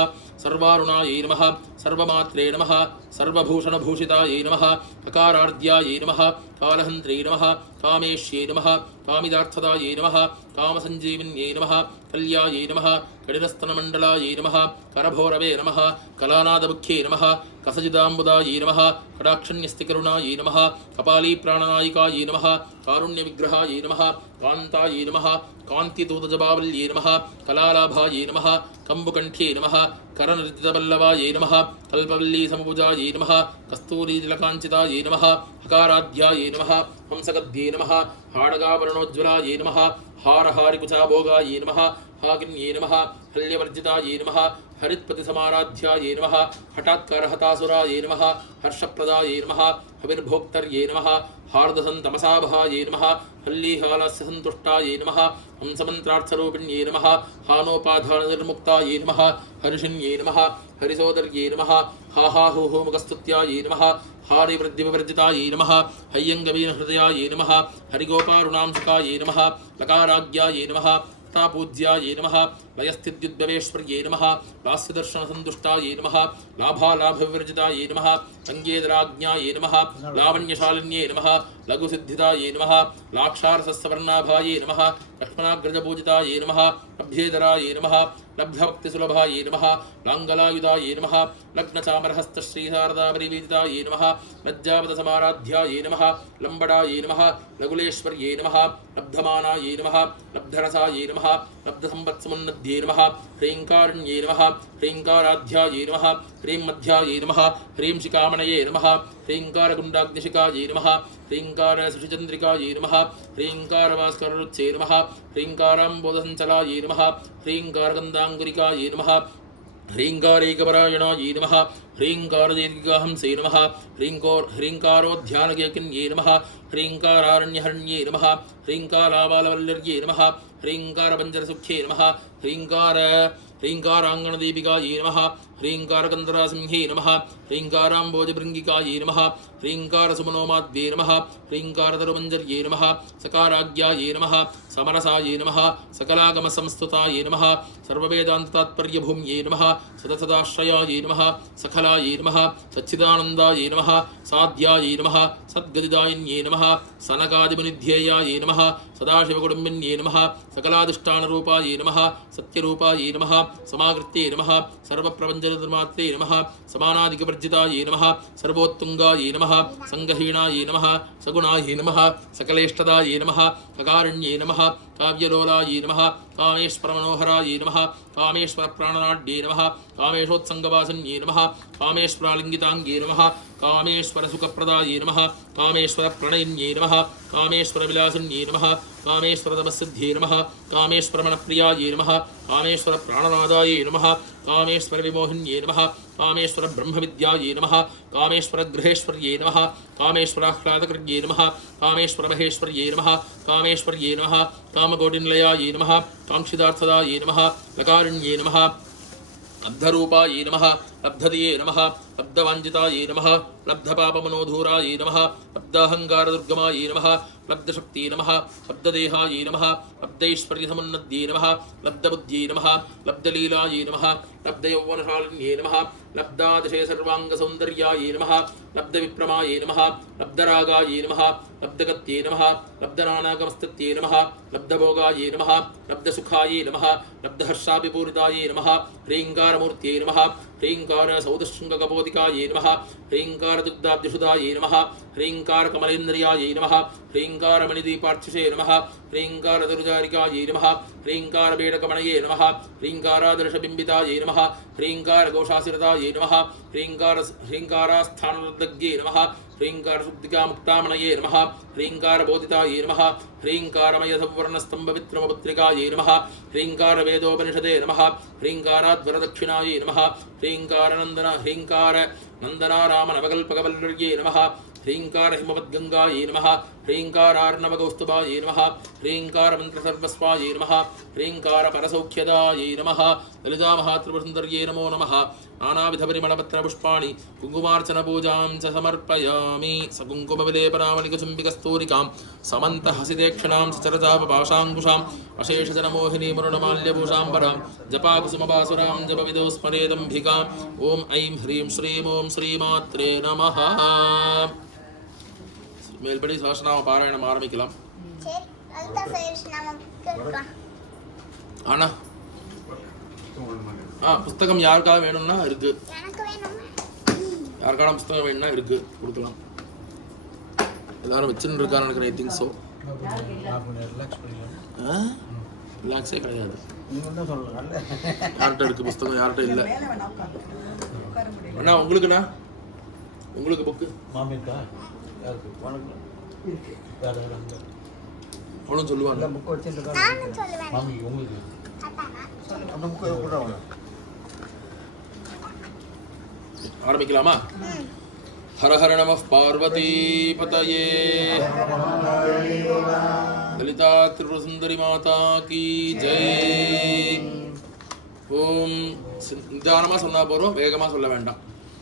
सर्वारुणायै नमः सर्वमात्रे नमः सर्वभूषणभूषितायै नमः अकारार्ध्यायै नमः कालहन्त्रे नमः कामेश्यै नमः कामिदार्थदायै नमः कामसञ्जीविन्यै नमः कल्यायै नमः कठिनस्तनमण्डलायै नमः करभोरवे नमः कलानादमुख्ये नमः कसजिदाम्बुदायै नमः कटाक्षण्यस्तिकरुणायै नमः कपालीप्राणनायिकायै नमः कारुण्यविग्रहायै नमः कान्तायै नमः कान्तिदूतजबावल्यै नमः कलालाभायै नमः कम्बुकण्ठ्ये नमः करनृत्यवल्लभायै नमः कल्पवल्लीसमपूजायै नमः कस्तूरीतिलकाञ्चितायै नमः हकाराध्यायै नमः हंसगद्ये नमः हाडगाभरणोज्ज्वलायै नमः हारहारिकुचाभोगायै नमः हागिन्यै नमः हल्यवर्जितायै नमः हरित्पतिसमाराध्यायै नमः हठात्कारहतासुरायै नमः हर्षप्रदायै नमः हविर्भोक्तर्यै नमः हार्दसन्तमसाभायै नमः हल्लीहालस्यसन्तुष्टायै नमः हंसमन्त्रार्थरूपिण्यै नमः हानोपाधाननिर्मुक्तायै नमः हर्षिण्यै नमः हरिसोदर्यै नमः हाहाहुहुमुखस्तुत्यायै नमः हारिवृद्धिविवर्जितायै नमः हय्यङ्गवीनहृदयायै नमः हरिगोपारुणांशकायै नमः लकाराज्ञायै नमः पूज्यायै नमः लयस्थित्युद्भवेश्वर्यै नमः लास्यदर्शनसन्तुष्टायै नमः लाभालाभविवर्जितायै नमः अङ्गेदराज्ञायै नमः लावण्यशालिन्यै नमः लघुसिद्धितायै नमः लाक्षारसस्वर्णाभायै नमः लक्ष्मणाग्रजपूजितायै नमः अभ्येदरायै नमः लब्धभक्तिसुलभायै नमः लाङ्गलायुधायै नमः लग्नचामरहस्तश्रीशारदापरिवेदितायै नमः लज्जापदसमाराध्यायै नमः लम्बडायै नमः लघुलेश्वर्यै नमः लब्धमानायै नमः लब्धरसायै नमः लब्धसम्पत्समुन्नद्यै नमः ह्रीङ्कारण्यै नमः ह्रीङ्काराध्यायै नमः ह्रीं नमः ह्रीं शिखामणये नमः ह्रीङ्कारकुण्डाग्निशिखायै नमः ह्रीङ्कारसुषिचन्द्रिकायै नमः ह्रीङ्कारभास्कररुत्से नमः ह्रीङ्काराम्बोधसञ्चलायै नमः ह्रीङ्कारगन्धाङ्कुरिकायै नमः ह्रीङ्कारेकपरायणायै नमः ह्रीङ्कारदीर्घहंसे नमः ह्रीङ्कारोध्यानकेकिन्ये नमः ह्रीङ्कारारण्यहरण्ये नमः ह्रीङ्काराबालवल्लर्ये नमः ह्रीङ्कारपञ्जरसुख्ये नमः ह्रीङ्काराङ्गणदीपिकायै नमः ह्रीङ्कारकन्दरासिंहे नमः ह्रीङ्काराम्बोजभृङ्गिकायै नमः ह्रीङ्कारसुमनोमाद्ये नमः ह्रीङ्कारतरुमञ्जर्ये नमः सकाराज्ञायै नमः समरसायै नमः सकलागमसंस्तुतायै नमः सर्ववेदान्ततात्पर्यभूम्ये नमः सदसदाश्रयायै नमः सखलायै नमः सच्चिदानन्दायै नमः साध्यायै नमः सद्गदिदायिन्ये नमः सनकादिमुनिध्येयायै नमः सदाशिवकुटुम्बिन्ये नमः सकलादिष्टानरूपायै नमः सत्यरूपायै नमः समाकृत्ये नमः सर्वप्रपञ्चनिर्मात्रे नमः समानादिकवर्जितायै नमः सर्वोत्तुङ्गायै नमः सङ्गहीणायै नमः सगुणायै नमः सकलेष्टदायै नमः ककारुण्ये नमः काव्यलोलायै नमः कामेश्वरमनोहरायै नमः कामेश्वरप्राणनाड्ये नमः कामेशोत्सङ्गवासन्ये नमः कामेश्वरालिङ्गिताङ्गे नमः कामेश्वरसुखप्रदायै नमः कामेश्वरप्रणयिन्ये नमः कामेश्वरविलासिन्ये नमः कामेश्वरतपस्सिद्ध्ये नमः कामेश्वरमनप्रियायै नमः कामेश्वरप्राणनादायै नमः कामेश्वरविमोहिन्ये नमः कामेश्वरब्रह्मविद्यायै नमः कामेश्वरगृहेश्वर्ये नमः कामेश्वराह्लादकृत्ये नमः कामेश्वरमहेश्वर्ये नमः कामेश्वर्ये नमः कामकोटिनिलयायै नमः काङ्क्षितार्थदायै नमः लकारुण्ये नमः लब्धरूपायै नमः लब्धदिये नमः लब्धवाञ्छितायै नमः लब्धपापमनोधूरायै नमः लब्धाहङ्कारदुर्गमायै नमः लब्धशक्त्यै नमः लब्धदेहायै नमः लब्धैश्वर्यसमुन्नद्यै नमः लब्धबुद्ध्यै नमः लब्धलीलायै नमः लब्धयौवनशालिन्ये नमः लब्धातिशय सर्वाङ्गसौन्दर्यायै नमः लब्धविप्रमायै नमः लब्धरागायै नमः लब्धगत्यै नमः लब्धनानागमस्तत्यै नमः लब्धभोगायै नमः लब्धसुखायै नमः लब्धहर्षाभिपूरितायै नमः ह्रीङ्कारमूर्त्यै नमः ह्रीङ्कारसौदशृङ्गकपोदिकायै नमः ह्रीङ्कारदुग्धाब्धिषुधायै नमः ह्रीङ्कारकमलेन्द्रियायै नमः ह्रीङ्कारमणिदीपार्चिषे नमः ह्रीङ्कारदुर्जारिकायै नमः ह्रीङ्कारबेडकमणये नमः ह्रीङ्कारादर्शबिम्बितायै नमः ह्रीङ्कारघोषासिरतायै नमः ह्रीङ्कारास्थानरुद्रज्ञे नमः ह्रीङ्कारशुद्धिकामुक्तामणये नमः ह्रीङ्कारबोधितायै नमः ह्रीङ्कारमयसंवर्णस्तम्भविक्रमपुत्रिकायै नमः ह्रीङ्कारवेदोपनिषदे नमः ह्रीङ्काराद्वरदक्षिणायै नमः ह्रीङ्कारनन्दनारामनवकल्पकवल्लर्ये नमः ह्रीङ्कारहिमवद्गङ्गायै नमः ह्रीङ्कारार्णवकौस्तुभायै नमः ह्रीङ्कारमन्त्रसर्वस्वायै नमः ह्रीङ्कारपरसौख्यदायै नमः ललितामहात्रिपुरसुन्दर्यै नमो नमः नानाविधपरिमलपत्रपुष्पाणि कुङ्कुमार्चनपूजां च समर्पयामि सकुङ्कुमविलेपनामलिकचुम्बिकस्तूरिकां समन्तहसितेक्षणां सचरचापपाशाङ्कुशाम् अशेषजनमोहिनीमरुणमाल्यभूषाम्बरां जपाकुसुमबासुरां जपविदो स्मरेदम्भिकाम् ॐ ऐं ह्रीं श्रीं ॐ श्रीमात्रे नमः மேல்படி சஹஸ்ரநாம பாராயணம் ஆரம்பிக்கலாம். ஆனா புஸ்தகம் யாருக்காக வேணும்னா இருக்கு, யாருக்கான புஸ்தகம் வேணும்னா இருக்கு, கொடுக்கலாம். எல்லாரும் வச்சுன்னு இருக்கான்னு நினைக்கிறேன். I think so. ரிலாக்ஸே கிடையாது. யார்கிட்ட இருக்கு புஸ்தகம், யார்கிட்ட இல்லை. அண்ணா உங்களுக்குண்ணா, உங்களுக்கு புக்கு சொல்லுவாங்க. ஆரம்பிக்கலாமா? ஹர ஹர நம பார்வதி பதயே. லலிதா திரிபுரசுந்தரி மாதா கி ஜெய். ஓம். நிதானமா சொன்னா போறோம், வேகமா சொல்ல வேண்டாம்.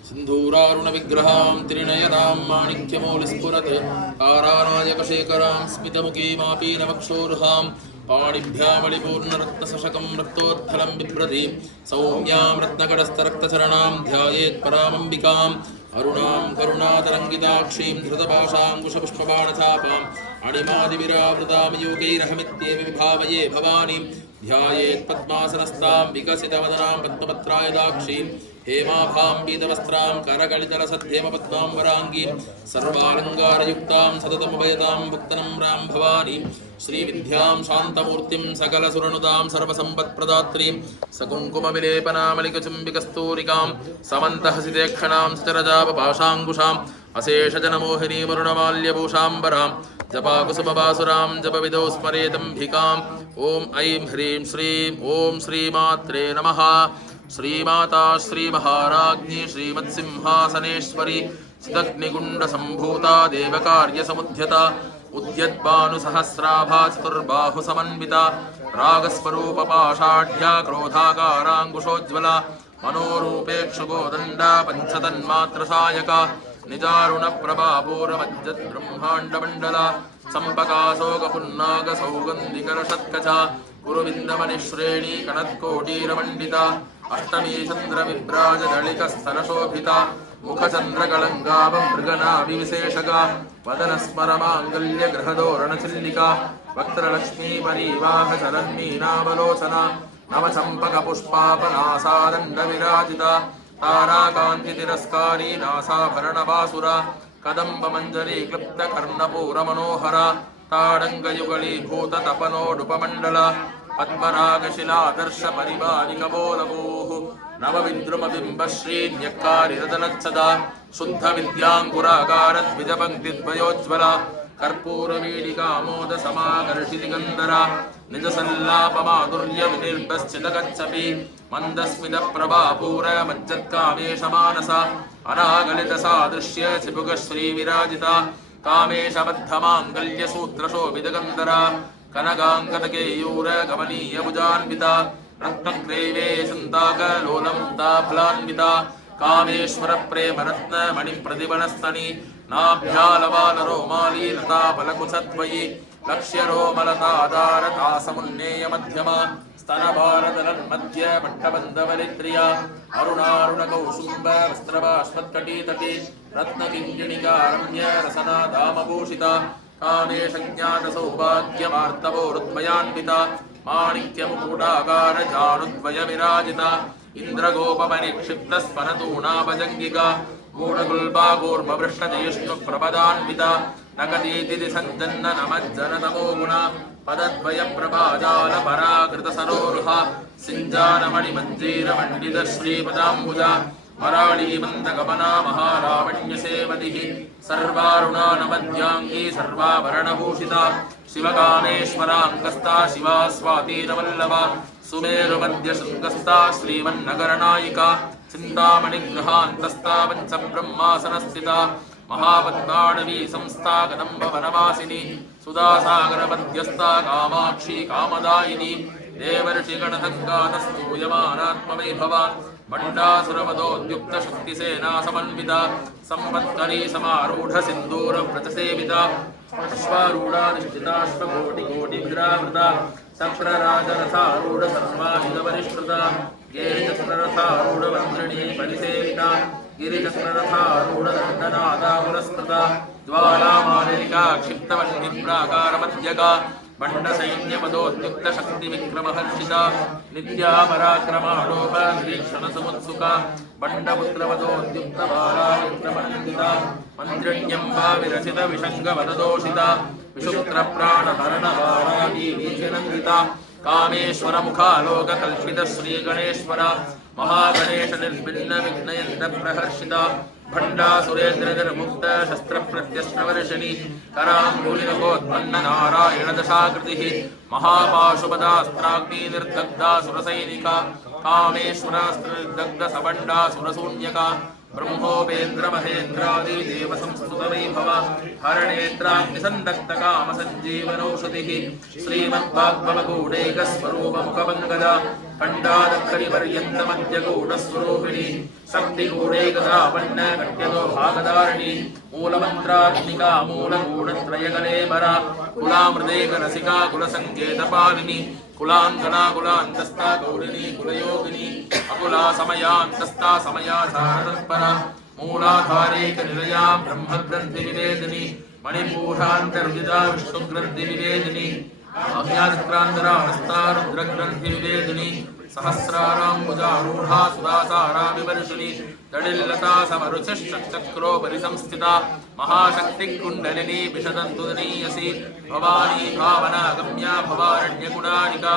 सिन्धूरारुण विग्रहां त्रिनयनां माणिक्यमौलिस्फुरत् तारानायकशेखरां स्मितमुखीमापीनवक्षोरुहां पाणिभ्यामलिपूर्णरत्नसशकं रक्तोत्थलं बिभ्रतीं सौम्यां रत्नकटस्थरक्तचरणां ध्यायेत् परामम्बिकाम् अरुणां करुणातरङ्गिताक्षीं धृतपाशाङ्कुशपुष्पबाणचापाम् अणिमादिविरावृतां योगैरहमित्येव विभावये भवानीं ध्यायेत् पद्मासनस्तां विकसितवदनां पद्मपत्रायदाक्षीं हेमाभां पीतवस्त्रां करकलितलसद्धेमपद्माम्बराङ्गीं सर्वालङ्कारयुक्तां सततमुभयतां भुक्तनम्रां भवानीं श्रीविद्यां शान्तमूर्तिं सकलसुरनुतां सर्वसम्पत्प्रदात्रीं सकुङ्कुमविलेपनामलिकचुम्बिकस्तूरिकां समन्तहसितेक्षणां सचरजापपाशाङ्कुशाम् अशेषजनमोहिनीमरुणमाल्यभूषाम्बरां जपाकुसुमबासुरां जपविदौ स्मरेदम्भिकाम् ॐ ऐं ह्रीं श्रीं ॐ श्रीमात्रे नमः। श्रीमाता श्रीमहाराज्ञी श्रीमत्सिंहासनेश्वरी चिदग्निकुण्डसम्भूता देवकार्यसमुद्यता उद्यद्भानुसहस्राभा चतुर्बाहुसमन्विता रागस्वरूपपाषाढ्या क्रोधाकाराङ्कुशोज्ज्वला मनोरूपेक्षुगोदण्डा पञ्चतन्मात्रसायका निजारुणप्रभापूरमज्जद्ब्रह्माण्डमण्डला सम्पकाशोकपुन्नागसौगन्धिकलषत्कचा कुरुविन्दमणिश्रेणी कणत्कोटीरमण्डिता अष्टमी चन्द्रविभ्राजदलिकस्थलशोभिता मुखचन्द्रकलङ्गाभमृगनाभिविशेषका वदनस्मरमाङ्गल्यगृहदोरणचिल्लिका वक्त्रलक्ष्मीपरीवाहचलन्मीनावलोचना नवचम्पकपुष्पापनासादण्डविराजिता ताराकान्तितिरस्कारी नासाभरणबासुरा कदम्बमञ्जरी क्लुप्तकर्णपूरमनोहरा ताडङ्गयुगलीभूततपनोडुपमण्डला पद्मरागशिलादर्शपरिवारिकबोलभूः नवविद्रुमबिम्बश्रीन्यक्कारिरदनच्छदा शुद्धविद्याङ्कुराकारद्विजपङ्क्तिद्वयोज्ज्वला कर्पूरवीडिकामोदसमाकर्षितिगन्धरा निजसल्लापमाधुर्यविनिर्भश्चितगच्छपि मन्दस्मितप्रभापूरमज्जत्कामेशमानसा अनागलितसादृश्य चिबुकश्रीविराजिता कामेशबद्धमाङ्गल्यसूत्रशोभितगन्धरा कनकाङ्कतकेयूरगमनीयभुजान्विता रत्नग्रैवे सन्ताकलोलमुक्ता फलान्विता कामेश्वरप्रेमरत्नमणिप्रतिबलस्तनि नाभ्यालवालरोमाली लताफलकुचद्वयि लक्ष्यरोमलतादारतासमुन्नेयमध्यमा स्तनभारतलन्मध्य मट्टबन्धवलित्रिया अरुणारुणकौसुम्बवस्त्रवाश्वत्कटीतटी रत्नकिङ्गिणिकारम्य रसनाधामभूषिता कामेशज्ञातसौभाग्यमार्तवोरुद्वयान्विता माणिक्यमुकुटाकारजानुद्वयविराजिता इन्द्रगोपमनिक्षिप्तस्फनतूणाभजङ्गिका गूढगुल्बागूर्मवृष्टजयिष्णुप्रपदान्विता नकतीतिथि सञ्जन्न नमज्जनतमो गुणा पदद्वयप्रभाजालपराकृतसरोरुहा सिञ्जानमणिमञ्जीरमण्डितश्रीपदाम्बुजा वराळीमन्दगमना महालावण्यसेवतिः सर्वारुणा नमद्याङ्गी सर्वाभरणभूषिता शिवकामेश्वराङ्कस्ता शिवा स्वातीनवल्लभा सुमेरुमध्यशृङ्गस्ता श्रीमन्नगरनायिका चिन्तामणिगृहान्तस्ता पञ्चब्रह्मासनस्थिता महापद्माणवी संस्था कदम्बवनवासिनी सुधासागरमध्यस्था कामाक्षी कामदायिनी देवर्षिगणसङ्गातस्तूयमानात्मवैभवा मण्डासुरवदोद्युक्तशक्तिसेना समन्विता संवत्करी समारूढसिन्दूरव्रतसेविता अश्वारूढाधिष्ठिताश्वकोटिकोटिभिरावृता सप्रराजरथारूढसर्वायुधपरिष्कृता गेयचक्ररथारूढवन्द्रिणी परिसेविता गिरिचक्ररथारूढदण्डनादा पुरस्कृता ज्वालामालिका क्षिप्तवह्निप्राकारमध्यका बण्डसैन्यपदोद्युक्तशक्तिविक्रमहर्षिता नित्या पराक्रमाणोपवीक्षणसमुत्सुका बण्डपुत्रवदोद्युक्तबालाविक्रमनन्दिता मन्त्रिण्यम्बा विरचितविषङ्गवददोषिता विशुक्त्रप्राणहरणबालागीवीचनन्दिता कामेश्वरमुखालोककल्पितश्रीगणेश्वरा महागणेशनिर्भिन्नविघ्नयन्तप्रहर्षिता भण्डासुरेन्द्रनिर्मुक्त शस्त्रप्रत्यश्नवर्षिणी कराङ्गुलिनकोत्पन्ननारायणदशाकृतिः महापाशुपदास्त्राग्निर्दग्धा कामेश्वरास्त्रनिर्दग्धसबण्डासुरशून्यका ब्रह्मोपेन्द्रमहेन्द्रादिदेवसंस्तुतवैभव हरणेत्राग्निसन्दग्धकामसञ्जीवनौषधिः श्रीमद्भागवतगूढैकस्वरूपमुखपङ्कजा खण्डादक्षरिपर्यन्तमध्यगूढस्वरूपिणी शक्तिगूढैकदापन्नकट्यतो भागधारिणी मूलमन्त्रात्मिका मूलगूढत्रयकलेबरा कुलामृदैकरसिका कुलसङ्केतपालिनी कुलाङ्गना कुलान्तस्था गौरिणी कुलयोगिनी अकुला समयान्तस्था समयाचारतत्परा मूलाधारेकनिलया ब्रह्मग्रन्थिविवेदिनी मणिपूषान्तर्विदा विष्णुग्रन्थिविवेदिनी आज्ञाचक्रान्तरा हस्तारुद्रग्रन्थि विवेदिनी सहस्राराम्बुजारूढा सुदासारा विवर्षिणी तडिल्लता समरुचिश्चक्रोपरि संस्थिता महाशक्तिकुण्डलिनी विशदन्तुदनीयसी भवानी भावना गम्या भवारण्यगुणानिका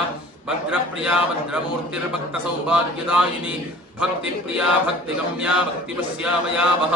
भद्रप्रिया भद्रमूर्तिर्भक्तसौभाग्यदायिनी भक्तिप्रिया भक्तिगम्या भक्तिपश्या वयावह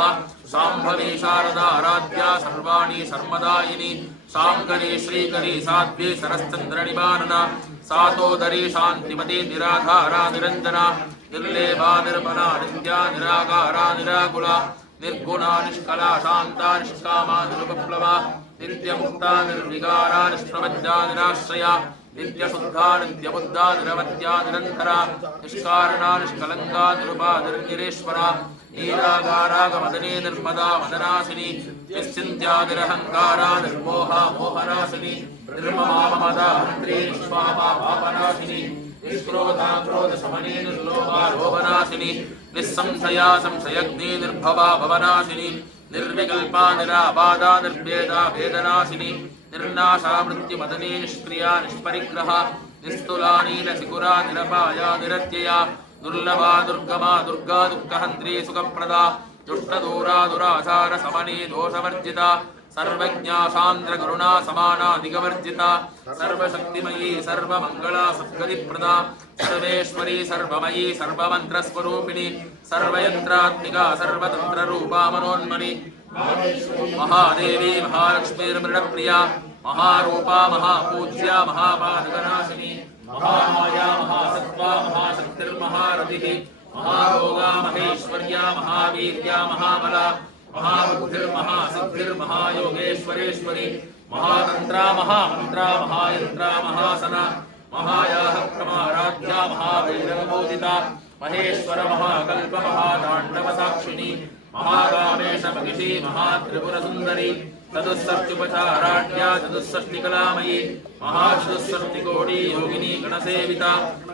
शाम्भवी शारदा आराध्या सर्वाणि शर्मदायिनी शाङ्करी श्रीकरी साध्वी सरश्चन्द्रनिवारणा सातोदरी शान्तिमती निराधारा निरञ्जना निर्लेभा निर्मला नित्या निराकारा निराकुला निर्गुणा निष्कला शान्ता निष्कामा निरुपप्लवा नित्यमुक्ता निर्विकारा निष्प्रपञ्चा निराश्रया नित्यशुद्धा नित्यबुद्धा निरवत्या निरन्तरा निष्कारणा निष्कलङ्का निरुपा निर्निरेश्वरा नीरागारागमदने निर्मदा मदनाशिनी निश्चिन्त्या निरहङ्कारा निर्मोहा मोहनाशिनी निर्ममा ममदा हन्त्री निष्पामा पापनाशिनी निष्क्रोधा क्रोधशमनी निर्लोभा लोभनाशिनी निस्संशया संशयग्नि निर्भवा भवनाशिनी निर्विकल्पा निराबाधा निर्भेदा वेदनाशिनी निर्नाशा मृत्युमदने निष्क्रिया निष्परिग्रहा निस्तुला नीलशिखुरा निरपाया निरत्यया दुर्लभा दुर्गमा दुर्गा दुःखहन्त्री सुखप्रदा दुष्टदूरा दुराचार समनी दोषवर्जिता सर्वज्ञा शान्द्रकरुणा समाना दिगवर्जिता सर्वशक्तिमयी सर्वमङ्गला सद्गतिप्रदा सर्वेश्वरी सर्वमयी सर्वमन्त्रस्वरूपिणी सर्वयन्त्रात्मिका सर्वतन्त्ररूपा मनोन्मणि महादेवी महालक्ष्मीर्मृडप्रिया महारूपा महापूज्या महापादकनाशिनी महामाया महासत्त्वा महाशक्तिर्महारथिः महाभोगा महेश्वर्या महावीर्या महाबला महाबुद्धिर्महासिद्धिर्महायोगेश्वरेश्वरी महातन्त्रा महामन्त्रा महायन्त्रा महासना महायाः क्रमाराध्या महाभैरवपूजिता महेश्वर महाकल्प महाताण्डवसाक्षिणी महाकामेश महिषी महात्रिपुरसुन्दरी चतुष्षष्ट्युपचाराढ्या चतुष्षष्टिकलामयी महाचतुष्षष्टिकोटी योगिनी गणसेविता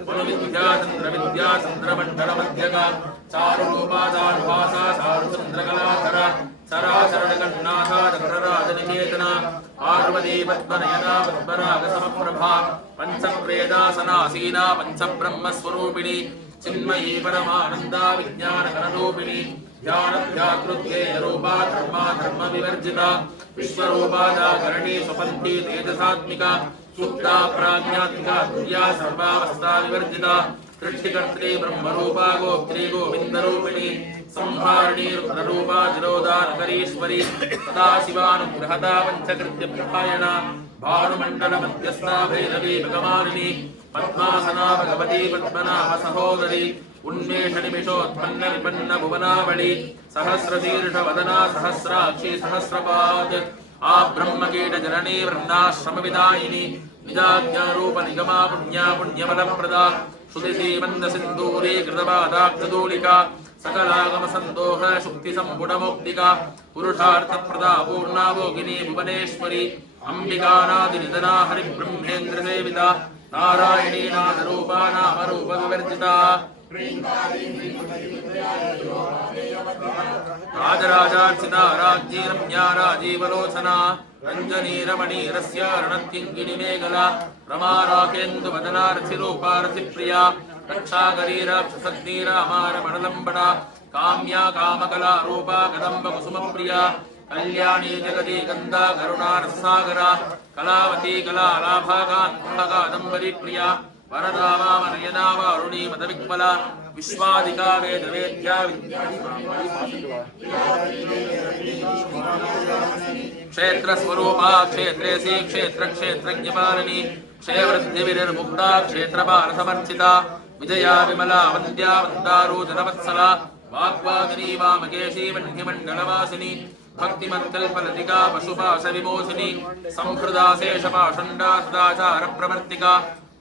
गुणविद्या चन्द्रविद्या चन्द्रमण्डलमध्यगा चारुरूपा चारुभासा चारुचन्द्रकलाधरा सराचरणगन्नाथा चक्रराजनिकेतना पार्वती पद्मनयना पद्मरागसमप्रभा पञ्चप्रेदासनासीना पञ्चब्रह्मस्वरूपिणी चिन्मयी परमानन्दा विज्ञानकररूपिणी ध्यानध्याकृत्येयरूपा धर्मा धर्मविवर्जिता विश्वरूपा जागरणी स्वपन्ती तेजसात्मिका सुप्ता प्राज्ञात्मिका तुर्या सर्वावस्था विवर्जिता सृष्टिकर्त्री ब्रह्मरूपा गोत्री गोविन्दरूपिणी संहारिणी रुद्ररूपा जिरोदानकरीश्वरी सदाशिवानुग्रहता पञ्चकृत्यप्रभायणा भानुमण्डलमध्यस्था भैरवी भगवानिनी पद्मासना भगवती पद्मनाभ सहोदरी उन्मेषनिमिषोत्पन्न विपन्न भुवनावळि सहस्रशीर्षवदना सहस्राक्षी सहस्रपाद आ ब्रह्मकीटजननी वृन्दाश्रमविदायिनी निजाज्ञारूप निगमा पुण्या पुण्यफलप्रदा श्रुतिसीमन्दसिन्दूरी कृतपादाब्धधूलिका सकलागमसन्दोह शुक्तिसम्पुटमौक्तिका पुरुषार्थप्रदा पूर्णा भोगिनी भुवनेश्वरी अम्बिकानादिनिधना हरिब्रह्मेन्द्रसेविता नारायणी नादरूपा नामरूपविवर्जिता राजराजार्चिता राज्ञी रम्या राजीवलोचना रञ्जनी रमणीरस्य रणत्यङ्गिनिमेखला रमा राकेन्दुवदनार्थिरूपार्थिप्रिया रक्षाकरीराक्षसग्नीरामारमणलम्बना काम्या कामकला रूपा कदम्बकुसुमप्रिया कल्याणी जगती गन्धा करुणारसागरा कलावती कलालाभा कान्तकादम्बरी प्रिया वरदा वामनयना वारुणी मदविक्मला विश्वादिका वेदवेद्या क्षेत्रस्वरूपा क्षेत्रेसी क्षेत्रक्षेत्रज्ञपालिनी क्षेवृद्धिविनिर्मुक्ता क्षेत्रपालसमर्चिता विजया विमला वन्द्या वन्दारूजनवत्सला वाग्वादिनी वामकेशी वह्निमण्डलवासिनी भक्तिमत्कल्पलतिका पशुपाशविमोचिनी संहृदा शेषपाषण्डा सदाचारप्रवर्तिका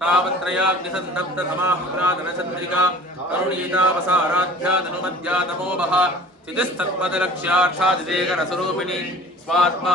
तावत्रयाग्निसन्दप्तसमाहृतादनचन्द्रिका करुणीतावसाराध्या तनुमध्या तमोभः चितिस्तत्पदलक्ष्याक्षादिदेकरसरूपिणी स्वात्मा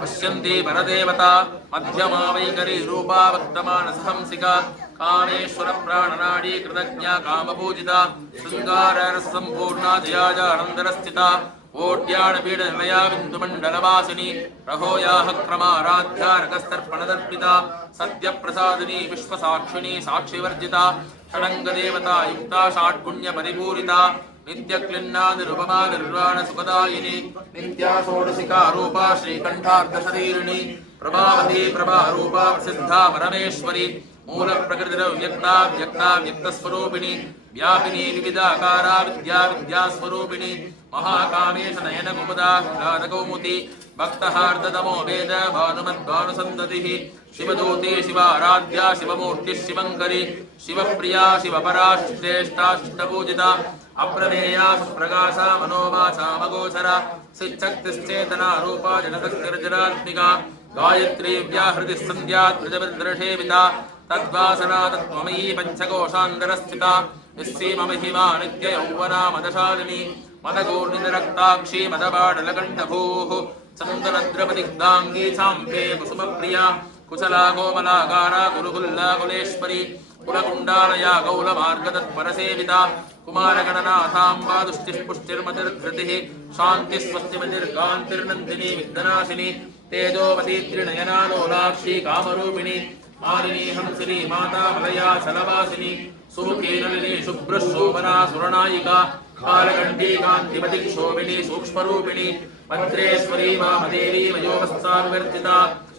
पश्यन्ति परदेवता मध्यमा वैकरी रूपा वक्तमानसहंसिका कामेश्वर प्राणनाडी कृतज्ञा कामपूजिता शृङ्गाररससम्पूर्णा जयाजानन्दरस्थिता ओड्याणपीडनिलया बिन्दुमण्डलवासिनी रहोयाः क्रमाराध्यारकस्तर्पणदर्पिता सद्यप्रसादिनी विश्वसाक्षिणी साक्षिवर्जिता षडङ्गदेवता युक्ता षाट्गुण्यपरिपूरिता नित्यक्लिन्ना निरुपमा निर्वाणसुखदायिनी नित्या षोडशिका रूपा श्रीकण्ठार्धशरीरिणी प्रभावती प्रभारूपा प्रसिद्धा परमेश्वरी मूलप्रकृतिरव्यक्ता व्यक्ता व्यक्तस्वरूपिणी व्यापिनी विविधाकारा विद्या विद्यास्वरूपिणी महाकामेश नयन कुमुदा कौमुदी भक्तहार्दतमो वेद भानुमद्भानुसन्ततिः शिवदूती शिवाराध्या शिवमूर्तिः शिवङ्करी शिवप्रिया शिवपरा श्रेष्ठाष्टपूजिता अप्रमेया सुप्रकाशा मनोवाचा मगोचरा सिच्छक्तिश्चेतना रूपा जनशक्तिर्जनात्मिका गायत्री व्याहृति संध्या ध्वजविद्रषेविता तद्वासना तत्त्वमयी पञ्चकोशान्तरस्थिता निस्सीममहिमा नित्ययौवना मदशालिनी मदगोर्निरक्ताक्षी मदबाडलकण्ठभूः चन्दनद्रवदिग्धाङ्गी चाम्पे कुसुमप्रिया कुशला कोमलाकारा गुरुकुल्ला कुलेश्वरी कुलकुण्डालया गौलमार्गतत्परसेविता कुमारगणनाथाम्बा दुष्टिष्पुष्टिर्मतिर्धृतिः शान्तिस्वस्तिमतिर्गान्तिर्नन्दिनी विघ्ननाशिनी तेजोवती त्रिनयना लोलाक्षी कामरूपिणी मालिनी हंसिनी माता मलया चलवासिनी सुमुखीनलिनी शुभ्रशोभना सुरनायिका कालकण्ठी कान्तिमति क्षोभिनी सूक्ष्मरूपिणी भद्रेश्वरी वामदेवी वयोवस्तानुवर्तिता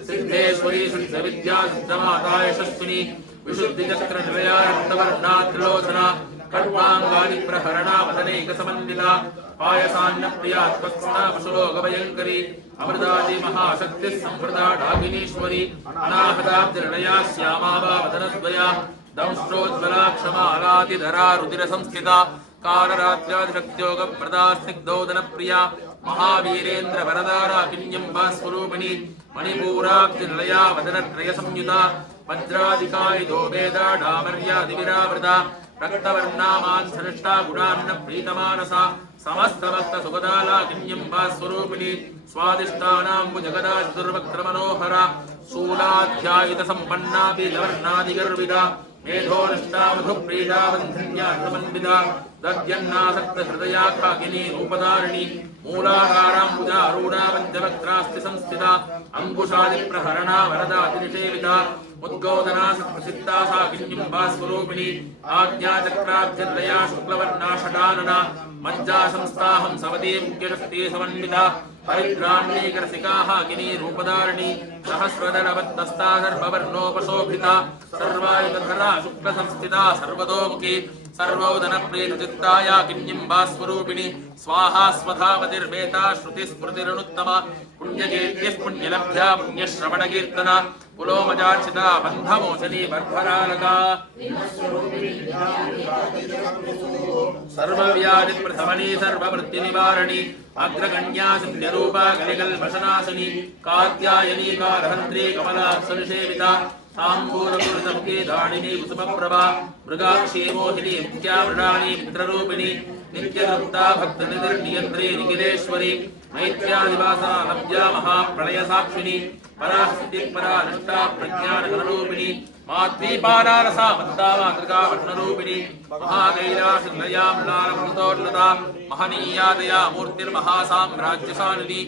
सिद्धेश्वरी सिद्धविद्या सिद्धमाता यशस्विनी विशुद्धिचक्रनिलया रक्तवर्णा त्रिलोचना खड्वाङ्गानि प्रहरणा वदनैकसमन्विता पायसान्नप्रिया त्वत्स्था पशुलोकभयङ्करी अमृतादि महाशक्तिः संवृता डाकिनीश्वरी अनाहताब्धिर्णया श्यामा वा वदनद्वया दंष्ट्रोज्ज्वला क्षमालातिधरा रुधिरसंस्थिता कालरात्र्यादिशक्त्योगप्रदा स्निग्धोदनप्रिया महावीरेन्द्र वरदारा किन्यम्बास्वरूपिणी मणिपूराब्धिनिलया वदनत्रयसंयुता वज्रादिकायुधो वेदा डामर्यादिविरावृता रक्तवर्णामान्धनिष्ठा गुणान्न प्रीतमानसा समस्तभक्तसुगदाला किन्यम्बास्वरूपिणी स्वादिष्टानाम्बुजगदा चतुर्वक्त्रमनोहरा शूलाध्यायुधसम्पन्ना पीतवर्णादिगर्विता मेधोनिष्ठा मधुप्रीता बन्धन्यार्थमन्विता दद्यन्नासक्तहृदया काकिनी रूपधारिणी मूलाधाराम्बुजारूढा पञ्चवक्त्रास्ति संस्थिता अङ्कुशादिप्रहरणा वरदातिनिषेविता उद्गोदना सत्प्रसिद्धा सा किन्यम्बास्वरूपिणी आज्ञाचक्राब्धिर्दया शुक्लवर्णा षडानना मज्जा संस्थाहं सवती मुख्यशक्ति समन्विता परिभ्राण्यैकरसिकाः किनी रूपधारिणी सहस्रदलवत्तस्ता सर्ववर्णोपशोभिता सर्वायुधधरा शुक्लसंस्थिता सर्वतोमुखी सर्वोदनप्रीतचित्ताया किन्यम्बास्वरूपिणी स्वाहा स्वधावतिर्वेता श्रुतिस्मृतिरनुत्तमा पुण्यकीर्तिः पुण्यलब्ध्या पुण्यश्रवणकीर्तना पुलोमजार्चिता बन्धमोचनी बर्भरालका सर्वव्याधिप्रशमनी सर्ववृत्तिनिवारणी अग्रगण्या सिन्ध्यरूपा कलिकल्पशनाशिनी कात्यायनी कालहन्त्री कमलाक्षनिषेविता ताम्बूलपुरुषमुखी दाणिनी कुसुमप्रभा मृगाक्षी मोहिनी मुख्या मृडानी मित्ररूपिणी नित्यदत्ता भक्तनिधिर्नियन्त्री निखिलेश्वरी मैत्र्यादिवासा लब्ध्या महाप्रलयसाक्षिणी परास्थितिपरा निष्ठा प्रज्ञानगणरूपिणी माद्वीपानारसा मन्दामातृका वर्णरूपिणी महाकैलासनिलया मृणालमृतोन्नता महनीयादया मूर्तिर्महासाम्राज्यशालिनी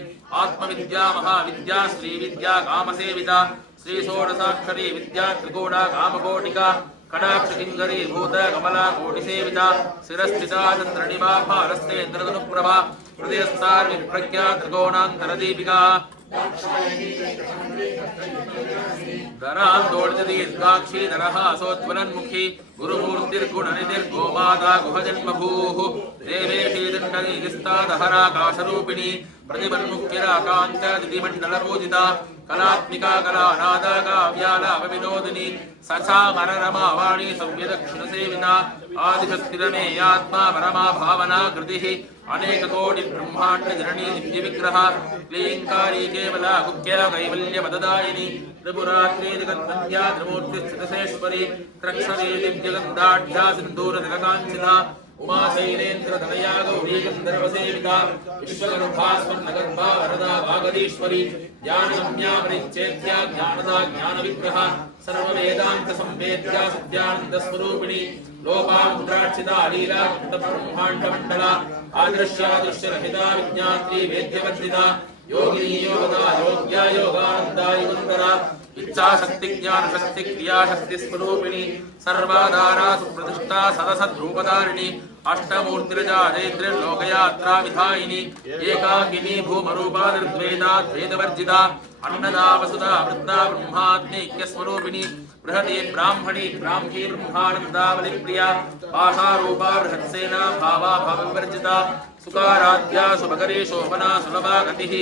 आत्मविद्या महाविद्या श्रीविद्या कामसेविता श्रीषोडशाक्षरी विद्या त्रिकोणा कामकोटिका कटाक्षकिङ्करी भूत कमला कोटिसेविता शिरस्थिता चन्द्रणिमा भारस्तेन्द्रधनुप्रभा हृदयस्तार्विप्रज्ञा त्रिकोणान्तरदीपिका दरान्दोलितदीर्घाक्षी दरहासोज्ज्वलन्मुखी गुरुमूर्तिर्गुणनिधिर्गोमाता गुहजन्मभूः देवेशी दण्डनीस्तादहराकाशरूपिणी प्रतिमन्मुख्यराकान्त्यदितिमण्डलपूजिता कलात्मिका कलानादा काव्यालापविनोदिनी सचामररमा वाणी सव्यदक्षिणसेविता आदिशक्तिरमेयात्मा परमा भावना कृतिः अनेककोटि ब्रह्माण्ड जननी दिव्यविग्रह क्लीङ्कारी केवला गुह्या कैवल्यपददायिनी त्रिपुरात्रीदिगन्धन्या त्रिमूर्तिस्थितसेश्वरी त्रक्षरी दिव्यगन्धाढ्या सिन्दूरतिलकाञ्चिता उमाशैलेन्द्रतनया गौरी गन्धर्वसेविता विश्वगर्भास्वर्णगर्भा वरदा वागदीश्वरी ज्ञानगम्या परिच्छेद्या ज्ञानदा ज्ञानविग्रह सर्ववेदांत संवेद्या सत्यानंद स्वरूपिणी लोकामुद्राक्षिता लीला ब्रह्मांड मंडला आदृश्यादृश्य रहिता विज्ञात्री वेद्यवर्जिता योगिनी योगदा योग्या योगानंदा युगंधरा इच्छा शक्ति ज्ञान शक्ति क्रिया शक्ति स्वरूपिणी सर्वाधारा सुप्रतिष्ठा सदसद्रूपधारिणी अष्टमूर्तिरजा जयत्रिर्लोकयात्रा विधायिनी एकाकिनी भूमरूपा निर्द्वैता द्वैतवर्जिता अन्नदा वसुधा वृद्धा ब्रह्मात्मैक्य स्वरूपिणी बृहती ब्राह्मणी ब्राह्मी ब्रह्मानंदावली प्रिया पाशारूपा बृहत्सेना भावा भावविवर्जिता सुकाराध्या शुभकरी शोभना सुलभा गतिः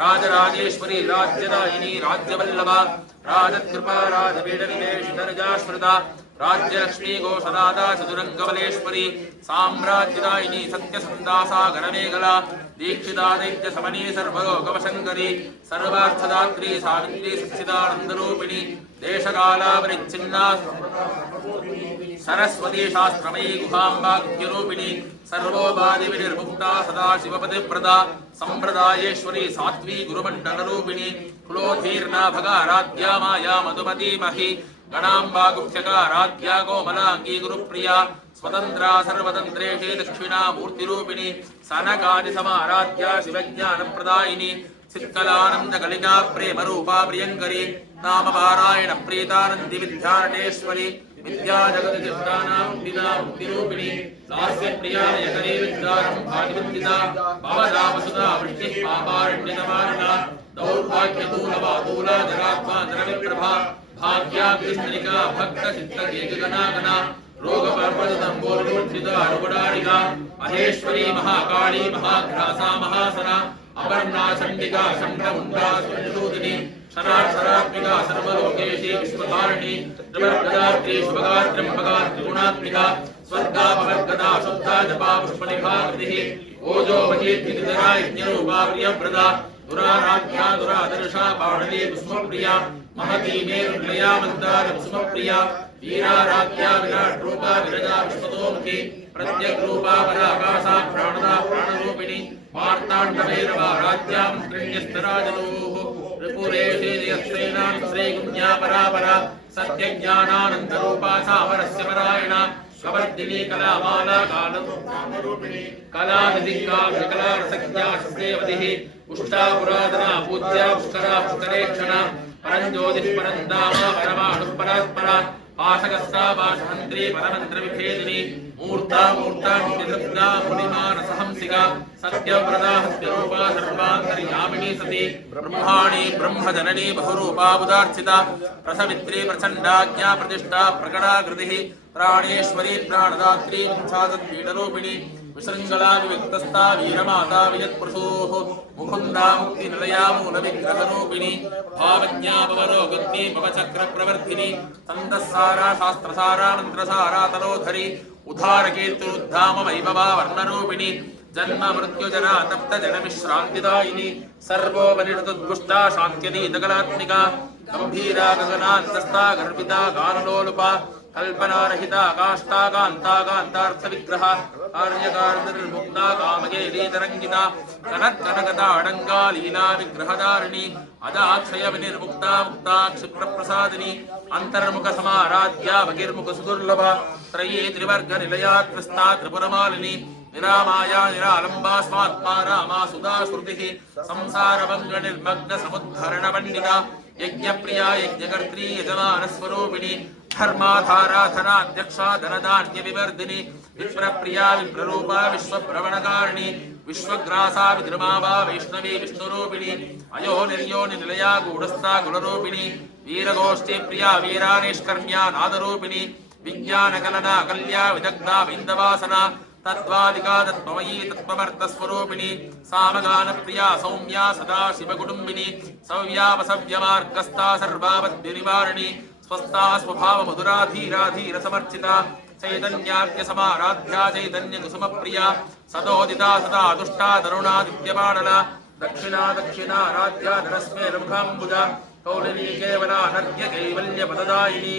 राजराजेश्वरी राज्यदायिनी राज्यवल्लभा राजकृपा राजपीठनिवेशितरजाश्रिता राज्यलक्ष्मी घोषदाता चतुरंगबलेश्वरी साम्राज्यदायिनी सत्यसंदासागरमेखला दीक्षिता दैत्य समनी सर्वलोकवशंकरी सर्वार्थदात्री सावित्री सच्चिदानंदरूपिणी देशकालावरिच्छिन्ना सरस्वती शास्त्रमयी गुहाम्बाख्यरूपिणी सर्वोपाधिविनिर्मुक्ता सदाशिवपतिप्रदा संप्रदायेश्वरी सात्वी गुरुमण्डलरूपिणी कुलोधीर्णा भगाराध्या माया मधुमती मही गणाम्बा गुप्त्यकाराध्या कोमलांगी गुरुप्रिया स्वतंत्रा सर्वतंत्रेषु दक्षिणा मूर्तिरूपिणी सनकादि समाराध्या शिवज्ञानप्रदायिनी चित्कलानंदकलिका प्रेमरूपा प्रियंकरी नाम पारायण प्रीतानंदी विद्यानटेश्वरी विद्या जगद्दिष्टानां मुक्तिरूपिणी लास्य प्रिया यकरी विद्यारं भागवतिता भवदावसुधा वृष्टिः पापारण्यतमारिणा दौर्भाग्यदूलवादूला जरात्मा जरविप्रभा भाग्याग्निस्त्रिका भक्त चित्तकेकगणागणा रोगपर्वतदम्बोर्मूर्छिता रुगुडारिका महेश्वरी महाकाली महाघ्रासा महासना अपर्णा चंडिका शंखमुण्डा सुरशोधिनी शराक्षरात्मिका सर्वलोकेशी विश्वधारिणी त्रिवर्गदात्री शुभगात्रम्भगा त्रिगुणात्मिका स्वर्गापवर्गदा शुद्धा जपा पुष्पनिभा कृतिः ओजोमहीर्तिनिधरा यज्ञरूपा प्रियव्रता दुराराध्या दुरादर्शा पाणिनी कुसुमप्रिया महती मेरुलया मंदार कुसुमप्रिया वीराराध्या विराट रूपा विरजा विश्वतोमुखी प्रत्यग् रूपा पराकाशा प्राणदा प्राणरूपिणी मार्ताण्डभैरवा राज्यां कृण्यस्तराजलोः त्रिपुरेशे जयस्त्रेणां श्रीगुण्या परापरा सत्यज्ञानानन्दरूपा सामरस्य परायणा कवर्दिनी कलामाला कालरूपिणी कलानिधिका विकला रसज्ञा शस्यवतिः उष्टा पुरातना पूज्या पुष्करा पुष्करेक्षणा परञ्ज्योतिः परन्दामा परमाणुः परात्परा पाशकस्ता पाशहन्त्री परमन्त्रविभेदिनी मूर्ता मूर्तान्निधत्ता मुनिमानसहंसिका सत्यव्रता हस्त्यरूपा सर्वान्तर्यामिनी सती ब्रह्माणि ब्रह्मजननी बहुरूपा उदार्चिता प्रसवित्री प्रचण्डाज्ञा प्रतिष्ठा प्रकटाकृतिः प्राणेश्वरी प्राणदात्री विंशासद्पीठरूपिणी विशृङ्खला विविक्तस्था वीरमाता वियत्प्रसूः मुकुन्दा मुक्तिनिलया मूलविग्रहरूपिणी भावज्ञा भवरोगग्नि भवचक्रप्रवर्धिनी छन्दस्सारा शास्त्रसारा मन्त्रसारा तलोधरी उद्धारकीर्तिरुद्धाम वैभवा वर्णरूपिणी जन्म मृत्युजरा तप्त जनविश्रान्तिदायिनी सर्वोपनिषदुद्गुष्टा शान्त्यनीतकलात्मिका गम्भीरा गगनान्तस्था गर्भिता गानलोलुपा कल्पनारहिता काष्ठा कान्ता कान्तार्थविग्रह कार्यकारणनिर्मुक्ता कामकेलीतरङ्गिता कनत्कनकता अडङ्गा लीला विग्रहधारिणी अदाक्षय विनिर्मुक्ता मुक्ता क्षिप्रप्रसादिनी अंतर्मुख समाराध्या बहिर्मुख सुदुर्लभा त्रयी त्रिवर्ग निलया त्रस्ता त्रिपुरमालिनी निरामाया निरालंबा स्वात्मा रामा सुधा श्रुतिः संसारभंग निर्मग्न समुद्धरण पंडिता यज्ञप्रिया यज्ञकर्त्री यजमानस्वरूपिणी धर्माधाराधनाध्यक्षा धनधान्य विवर्धिनी विप्रप्रिया विप्ररूपा विश्वभ्रमणकारिणी विश्वग्रासा विद्रुमावा वैष्णवी विष्णुरूपिणी अयो निर्योनि निलया गूढस्था कुलरूपिणी वीरगोष्ठी प्रिया वीरानिष्कर्म्या नादरूपिणी विज्ञानकलना कल्या विदग्धा विन्दवासना तत्त्वादिका तत्त्वमयी तत्त्वमर्थस्वरूपिणी सामगानप्रिया सौम्या सदा शिवकुटुम्बिनी सव्यापसव्यमार्गस्था सर्वापद्यनिवारिणी स्वस्था स्वभावमधुरा धीरा धीरसमर्चिता चैतन्यार्घ्यसमाराध्या चैतन्यकुसुमप्रिया सदोदिता सदा दुष्टा तरुणादित्यमानला दक्षिणा दक्षिणाराध्या धनस्मेरमुखाम्बुजा कौलिनी केवला नर्घ्य कैवल्यपददायिनी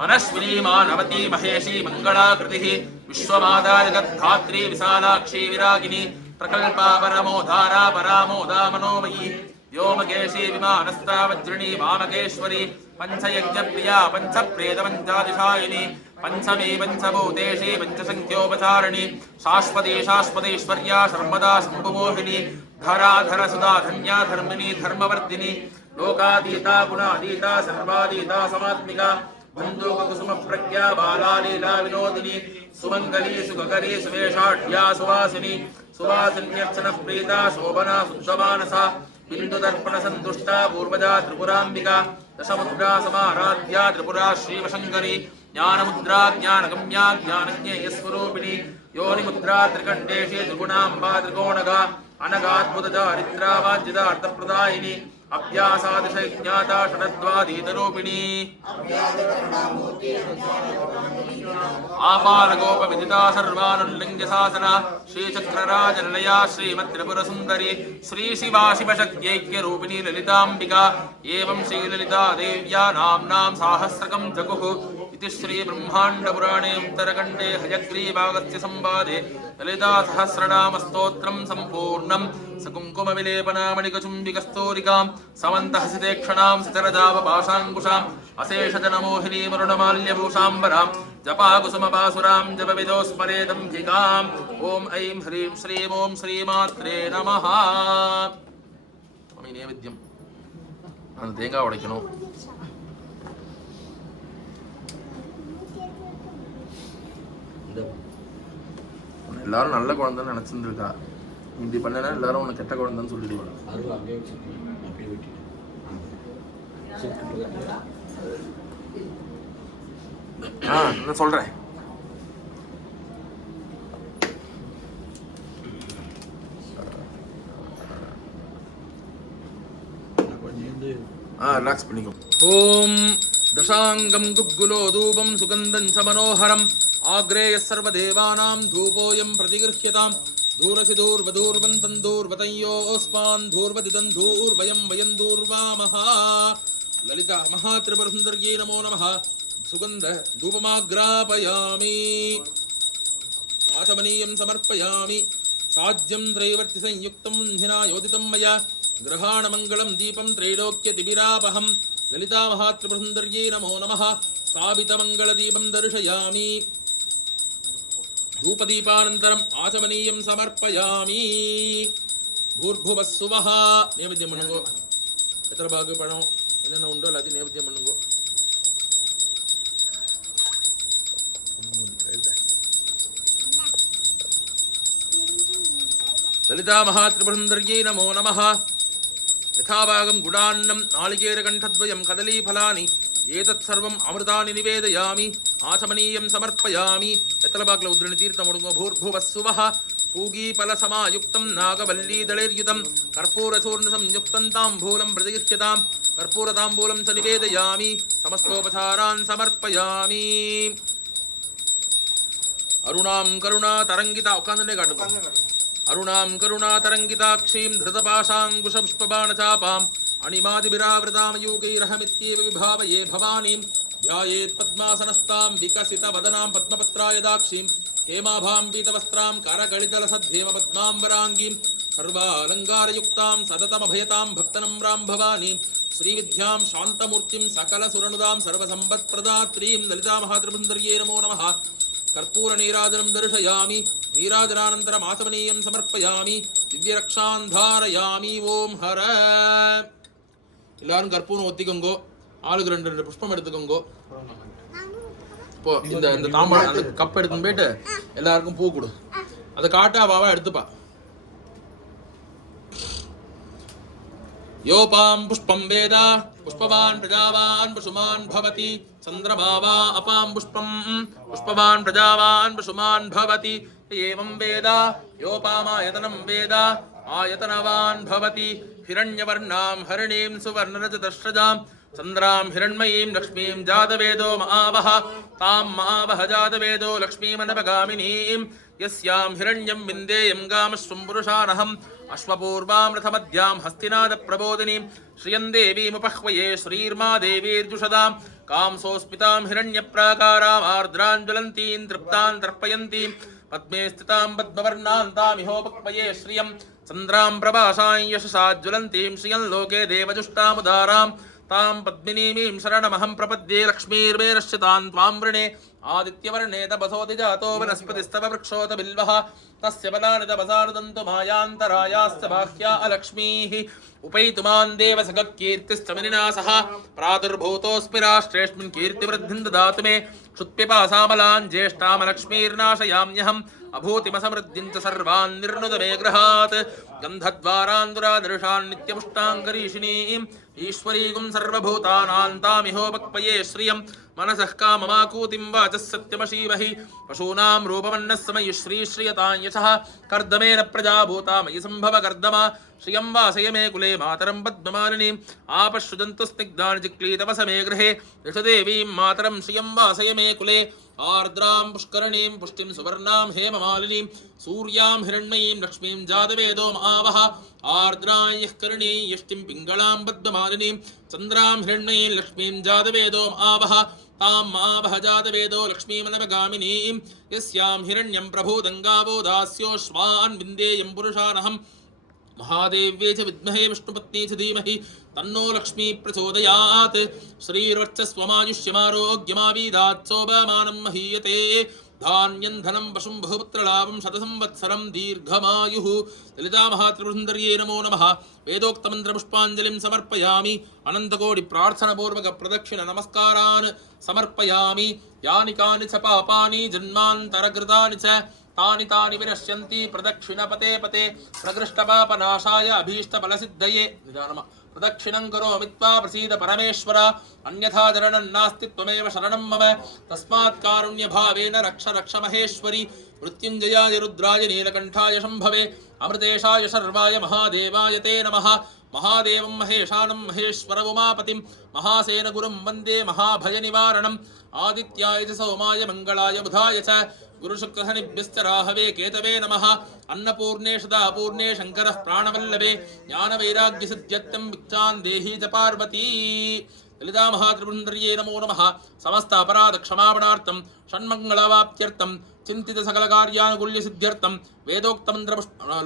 मनस्विनी मानवती महेशी मंगलाकृतिः विश्वमाता जगद्धात्री विशालाक्षी विरागिनी प्रकल्पा परमोधारा परामोदा मनोमयी व्योमकेशी विमानस्ता वज्रिणी वामकेश्वरी पंचयज्ञप्रिया पंचप्रेतपञ्चादिशायिनी पंचमी पंचभूतेशी पंचसंख्योपचारिणी शाश्वती शाश्वतेश्वर्या सर्वदा शम्भुमोहिनी धराधर सुधा धन्या धर्मिणी धर्मवर्धिनी लोकातीता गुणातीता सर्वातीता समात्मिका बंधुकुसुम प्रज्ञा बाला लीला विनोदिनी सुमंगली सुखकरी सुवेशाढ्या सुवासिनी सुवासिन्यर्चन प्रीता शोभना शुद्धमानसा बिंदुदर्पण संतुष्टा पूर्वजा त्रिपुरांबिका दशमुद्रा समाराध्या त्रिपुरा श्रीवशंकरी ज्ञानमुद्रा ज्ञानगम्या ज्ञानज्ञेयस्वरूपिणी योनिमुद्रा त्रिकण्डेशी त्रिगुणाम्बा त्रिकोणगा अनगाद्भुतचारित्रा वाज्यदार्थप्रदायिनी अभ्यासादिशज्ञाता षडद्वादीतरूपिणी आपालगोपविदिता सर्वानुल्लिङ्ग्य शासना श्रीचक्रराजनिलया श्रीमत्त्रिपुरसुन्दरी श्रीशिवाशिवशक्त्यैक्यरूपिणी ललिताम्बिका एवं श्रीललिता देव्या नाम्नां साहस्रकं जगुः इति श्रीब्रह्माण्डपुराणे उत्तरखण्डे हयग्रीवागस्त्य संवादे ललितासहस्रनामस्तोत्रं सम्पूर्णं सकुङ्कुमविलेपनामणिकचुम्बिकस्तूरिकां समन्तहसितेक्षणां सचरजावपाशाङ्कुशाम् अशेषजनमोहिनीमरुणमाल्यभूषाम्बरां जपाकुसुमपासुरां जपविदो स्मरेदम्भिकाम् ॐ ऐं ह्रीं श्रीं ॐ श्रीमात्रे नमः स्वामी नैवेद्यं அந்த தேங்காய் உடைக்கணும் எல்லாரும் நல்ல குழந்தைன்னு நினைச்சிருந்துருக்கா இப்படி பண்ணனா எல்லாரும் உனக்கு கெட்ட குழந்தைன்னு சொல்லிடுவாங்க நான் சொல்றேன் ரிலாக்ஸ் பண்ணிக்கோ ஓம் दशांगम गुग्गुलो धूपम सुगंधं च मनोहरम आग्रेय सर्वदेवानां धूपोऽयं प्रतिगृह्यताम् धूरसि धूर्वधूर्वन्तं धूर्वतयोऽस्मान् धूर्वदिदं धूर्वयं वयं धूर्वामः ललिता महात्रिपुरसुन्दर्यै नमो नमः सुगन्ध धूपमाग्रापयामि आचमनीयं समर्पयामि साज्यं त्रैवर्तिसंयुक्तं हिना योजितं मया ग्रहाणमङ्गलं दीपं त्रैलोक्यतिबिरापहं ललिता महात्रिपुरसुन्दर्यै नमो नमः स्थापितमङ्गलदीपं दर्शयामि धूपदीपानन्तरम् आचमनीयं समर्पयामि भूर्भुवः सुवः नैवेद्यं பண்ணுங்க எத்தனை பாகு பழம் என்னென்ன உண்டோ எல்லாத்தையும் நைவேத்தியம் பண்ணுங்க ललिता महात्रिपुरसुन्दर्यै नमो नमः यथाभागं गुडान्नं नालिकेरकण्ठद्वयं कदलीफलानि एतत् सर्वम् अमृतानि निवेदयामि आचमनीयं समर्पयामि यतलभागल उद्रिणि तीर्थमुडुंगो भूर्भुवः सुवः पूगीफलसमायुक्तं नागवल्लीदलैर्युतं कर्पूरचूर्णसंयुक्तं ताम्बूलं प्रतिगृह्यतां कर्पूरताम्बूलं च निवेदयामि समस्तोपचारान् समर्पयामि अरुणां करुणातरङ्गिता उक्कान्दने काटुको अरुणां करुणातरङ्गिताक्षीं धृतपाशाङ्कुशपुष्पबाणचापाम् अणिमादिभिरावृतामयूकैरहमित्येव विभावये भवानीं ध्यायेत् पद्मासनस्तां विकसितवदनां पद्मपत्रायदाक्षीं हेमाभां पीतवस्त्रां करकलितलसद्धेमपद्माम्बराङ्गीं सर्वालङ्कारयुक्तां सततमभयतां भक्तनम्रां भवानीं श्रीविद्यां शान्तमूर्तिं सकलसुरनुदां सर्वसम्पत्प्रदात्रीं ललितामहात्रिपुरसुन्दर्यै नमो नमः कर्पूरनीराजनं दर्शयामि नीराजनानन्तरम् आचमनीयं समर्पयामि दिव्यरक्षान् धारयामि ओम हर எல்லாரும் கற்பூரம் ஒத்திக்கோங்கோ ஆளுக்கு ரெண்டு ரெண்டு புஷ்பம் எடுத்துக்கோங்கோ இப்போ இந்த தாம்பாளம் அந்த கப் எடுத்துன்னு போயிட்டு எல்லாருக்கும் பூ கொடு அதை காட்ட அவாவா எடுத்துப்பா योपां पुष्पं वेद पुष्पवान् प्रजावान् पशुमान् भवति चन्द्रभावा अपां पुष्पं पुष्पवान् प्रजावान् पशुमान् भवति एवं वेद योपामायतनं वेद आयतनवान् भवति हिरण्यवर्णां हरिणीं सुवर्णरजतश्रजां चन्द्रां हिरण्मयीं लक्ष्मीं जातवेदो महावः तां महावः जातवेदो लक्ष्मीमनपगामिनीं यस्यां हिरण्यं विन्देयं गामश्वं पुरुषानहम् अश्वपूर्वामृतमध्यां हस्तिनादप्रबोधिनीं श्रियं देवीमुपह्वये श्रीर्मा देवीर्जुषदां कांसोऽस्मितां हिरण्यप्राकाराम् आर्द्राञ्ज्वलन्तीं तृप्तां तर्पयन्तीं पद्मे स्थितां पद्मवर्णां तामिहोपह्वये श्रियं चन्द्रां प्रभासां यशसा ज्वलन्तीं श्रियं लोके देवजुष्टामुदारां तां पद्मिनीमीं शरणमहं प्रपद्ये लक्ष्मीर्मे रक्षतां त्वां वृणे आदित्यवर्णे तपसोऽधि जातो वनस्पतिस्तव वृक्षोत बिल्वः तस्य फलानि तपसानुदन्तु मायान्तरायाश्च बाह्या अलक्ष्मीः उपैतुमान् देवसखकीर्तिश्चमनिना सह प्रादुर्भूतोऽस्मि राष्ट्रेऽस्मिन् कीर्तिवृद्धिं ददातु मे क्षुत्पिपासामलान् ज्येष्ठामलक्ष्मीर्नाशयाम्यहम् अभूतिमसमृद्धिं च सर्वान् निर्नुद मे गृहात् गन्धद्वारान् दुरादर्शान् नित्यपुष्टाङ्करीषिणीम् ईश्वरीगुं सर्वभूतानां तामिहोपक्पये श्रियं मनसः काममाकूतिं वाचः सत्यमशीवहि पशूनां रूपमन्नः समयि श्रीश्रियतां यशः कर्दमेन प्रजाभूता मयि सम्भव कर्दमा श्रियं वासय मे कुले मातरं पद्ममालिनीम् आपश्रुजन्तु स्निग्धानि चिक्लीतवस मे गृहे यशदेवीं मातरं श्रियं वासय मे कुले आर्द्रां पुष्करणीं पुष्टिं सुवर्णां हेममालिनीं सूर्यां हिरण्मयीं लक्ष्मीं जातवेदो महावः आर्द्रां यः करणीं यष्टिं पिङ्गलां पद्ममालिनीं चन्द्रां हिरण्मयीं लक्ष्मीं जातवेदो महावः तां महावः जातवेदो लक्ष्मीमनवगामिनीं यस्यां हिरण्यं प्रभूतङ्गावो दास्योश्वान् विन्देयं पुरुषानहं महादेव्ये च विद्महे विष्णुपत्नी च धीमहि तन्नो लक्ष्मी प्रचोदयात् श्रीर्वक्षस्वमायुष्यमारोग्यमावीदात् शोभमानं महीयते धान्यं धनं पशुं बहुपुत्रलाभं शतसंवत्सरं दीर्घमायुः ललितामहात्रिपुरसुन्दर्यै नमो नमः वेदोक्तमन्त्रपुष्पाञ्जलिं समर्पयामि अनन्तकोटिप्रार्थनपूर्वकप्रदक्षिणनमस्कारान् समर्पयामि यानि कानि च पापानि जन्मान्तरकृतानि च तानि तानि विनश्यन्ति प्रदक्षिणपते पते प्रकृष्टपापनाशाय अभीष्टफलसिद्धये निदानम् प्रदक्षिणं करोमि त्वा प्रसीद परमेश्वर अन्यथा शरणं नास्ति त्वमेव शरणं मम तस्मात् कारुण्यभावेन रक्ष रक्ष महेश्वरि मृत्युञ्जयाय रुद्राय नीलकण्ठाय शम्भवे अमृतेशाय शर्वाय महादेवाय ते नमः महादेवं महेशानं महेश्वर उमापतिं महासेन गुरुं वन्दे महाभयनिवारणम् आदित्याय च सोमाय मङ्गलाय बुधाय च गुरुशुक्रशनिभ्यश्च राहवे केतवे नमः अन्नपूर्णे सदापूर्णे शङ्करः प्राणवल्लभे ज्ञानवैराग्यसिद्ध्यर्थं भिक्षान् देहि च पार्वती ललितामहात्रिपुरसुन्दर्यै नमो नमः समस्त अपराधक्षमापणार्थं षण्मङ्गलवाप्त्यर्थं चिन्तितसकलकार्यानुकूल्यसिद्ध्यर्थं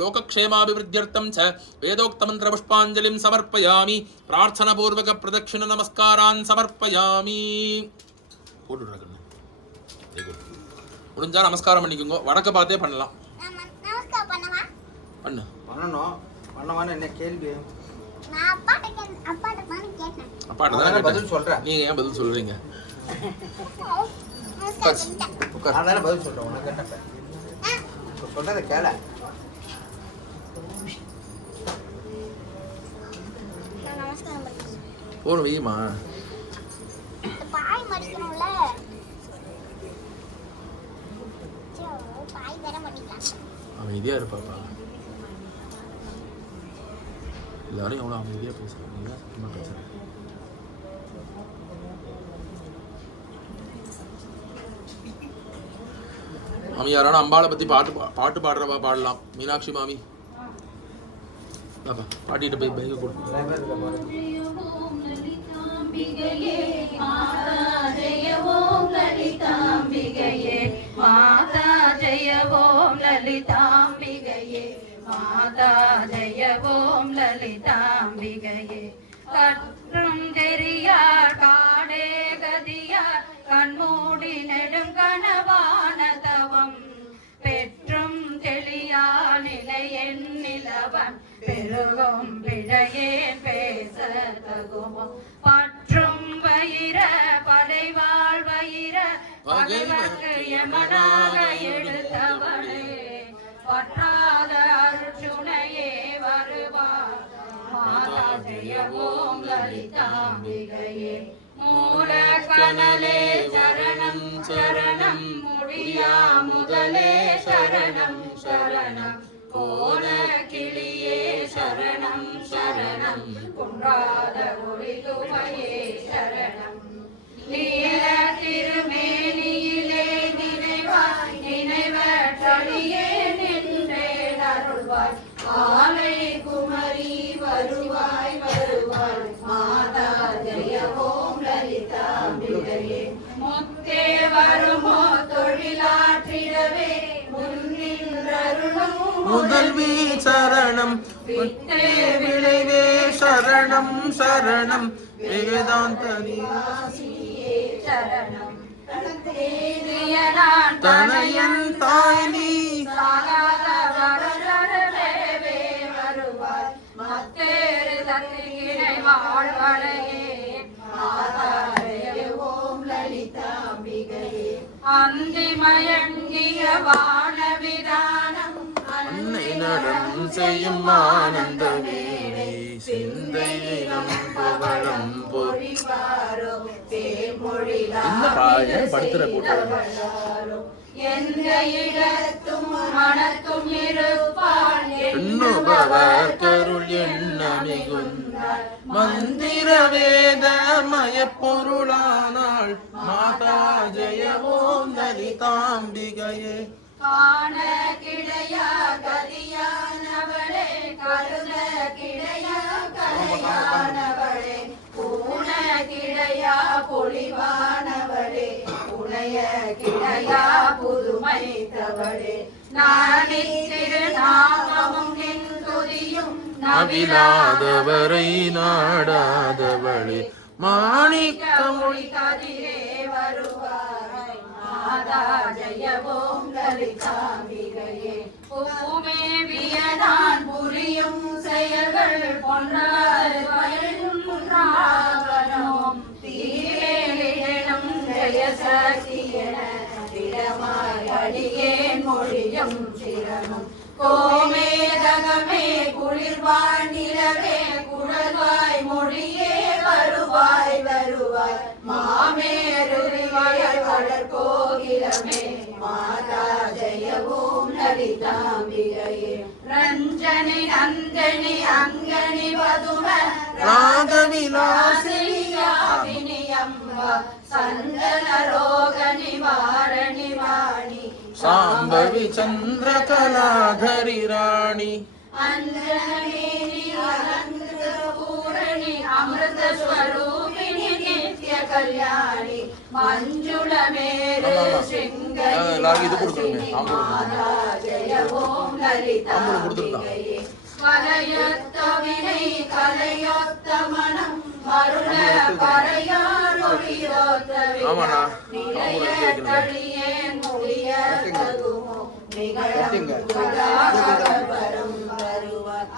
लोकक्षेमाभिवृद्ध्यर्थं च वेदोक्तमन्त्रपुष्पाञ्जलिं समर्पयामि प्रार्थनापूर्वकप्रदक्षिणनमस्कारान् समर्पयामि முடிஞ்சா நமஸ்காரம் பண்ணிக்கோங்க வடக்க பார்த்தே பண்ணலாம் நமஸ்காரம் பண்ணவா பண்ணணும் பண்ணவானே என்ன கேள்வி நான் அப்பாட்ட கேட்டேன் அப்பாட்ட தான் பதில் சொல்றேன் நீங்க ஏன் பதில் சொல்றீங்க நான் பதில் சொல்றேன் உனக்கு கேட்டப்ப சொல்றத கேள நமஸ்காரம் பண்ணுங்க போன் வையுமா பாய் மடிக்கணும்ல பாய் வேற மடிக்கலாம் அமைதியா இருப்பாப்பா எல்லாரும் எவ்வளோ அமைதியாக பேசுகிறாங்க சத்தமாக பேசுகிறேன் மாமி யாரான அம்பாளை பற்றி பாட்டு பாடுறவா பாடலாம் மீனாட்சி மாமி பாப்பா பாட்டிகிட்ட போய் பைக்கை கொடுத்து மாதா ஜெய ஓம் லலிதாம்பிகையே மாதா ஜெய ஓம் லலிதாம்பிகையே கற்றும் தெரியார் காடே கதியார் கண்மூடி நெடுங்கனவான தவம் பெற்றும் தெளியா நிலையென் நிலவன் பெருகும் பிழையேன் பேச தகுமோ பற்றும் வயிற படைவாள் வயிற பகைவர்க்கு யமனாக எடுத்தவளே பற்றாத அருச்சுனையே வருவார் மாதா ஜெய ஓம் லலிதாம்பிகையே மூலக்கனலே சரணம் சரணம் முடியா முதலே சரணம் சரணம் கோல கிளியே சரணம் சரணம் குன்றாத ஒளிதுமையே சரணம் நீல திருமேனியிலே நினைவாய் நினைவற்றழியே நின்றே அருள்வாய் ஆலை குமரி வருவாய் வருவாய் மாதா ஜெய ஓம் லலிதாம்பிகையே முத்தே வருமோ தொழிலாற்றிடவே முன்னின்றருளும் முதல்வி சரணம் விட்டே விளைவே சரணம் சரணம் வேதாந்தனி சரணம் தேவியனான் தனையன் தாய் நீ சாகாத வரவே வருவாய் மத்தேறு தத்தினை வாழ்வடையே மாதாவே ஓம் லலிதாம்பிகையே அந்திமயங்கிய வானவிதானம் அன்னை நடம் செய்யும் ஆனந்த வேணை சிந்தையை நம்பவளம் பொறிவாரோ தேமொழிலா படுத்துற போட்டு எந்த இடத்தும் மனத்தும் இருப்பாள் எண்ணுபவர் கருள் எண்ண மிகுந்தாள் மந்திர வேத மயப்பொருளானாள் மாதா ஜெய ஓம் லலிதாம்பிகையே காண கிடையா கதியானவளே கருத கிடையா கலையானவளே பூண கிடையா பொலிவானவளே புனைய கிடையா புதுமை தவளே நானே திருநாமமும் நின் துதியும் நவிலாதவரை நாடாதவளே மாணிக்க மொழி கதிரே வருவாய் மாதா ஜெய ஓம் லலிதாம்பிகையே பூமேவியதான் புரியும் செயல்கள் பொன்றார் பயனும் தீவேலிடம் ஜெய சக்தியன திடமாய் அடியேன் மொழியும் சிரமும் கோமேதகமே குளிர்வாய் நிலவே குழல்வாய் மொழியே வருவாய் வருவாய் மாமேருவாய் வளர் கோகிலமே மாதா ஜெய ஓம் லலிதாம்பிகையே ரஞ்சனி நந்தனி அங்கனி வதும ராகவிலாசினி அம்பா சந்தன ரோக நிவாரணி வாணி சாம்பவி சந்திர கலாதரி ராணி अंजनेनी पूरणी अमृत स्वरूपिणी नित्य कल्याणी मंजुल मेरु श्रृंगरी माता जय ओम ललिता कलयोत्त विनै कलयोत्त मनम मरुण परयारोयोत्तवे निलय तलिये मुलिय तगुमो निगळं गुडागवरं வருவார்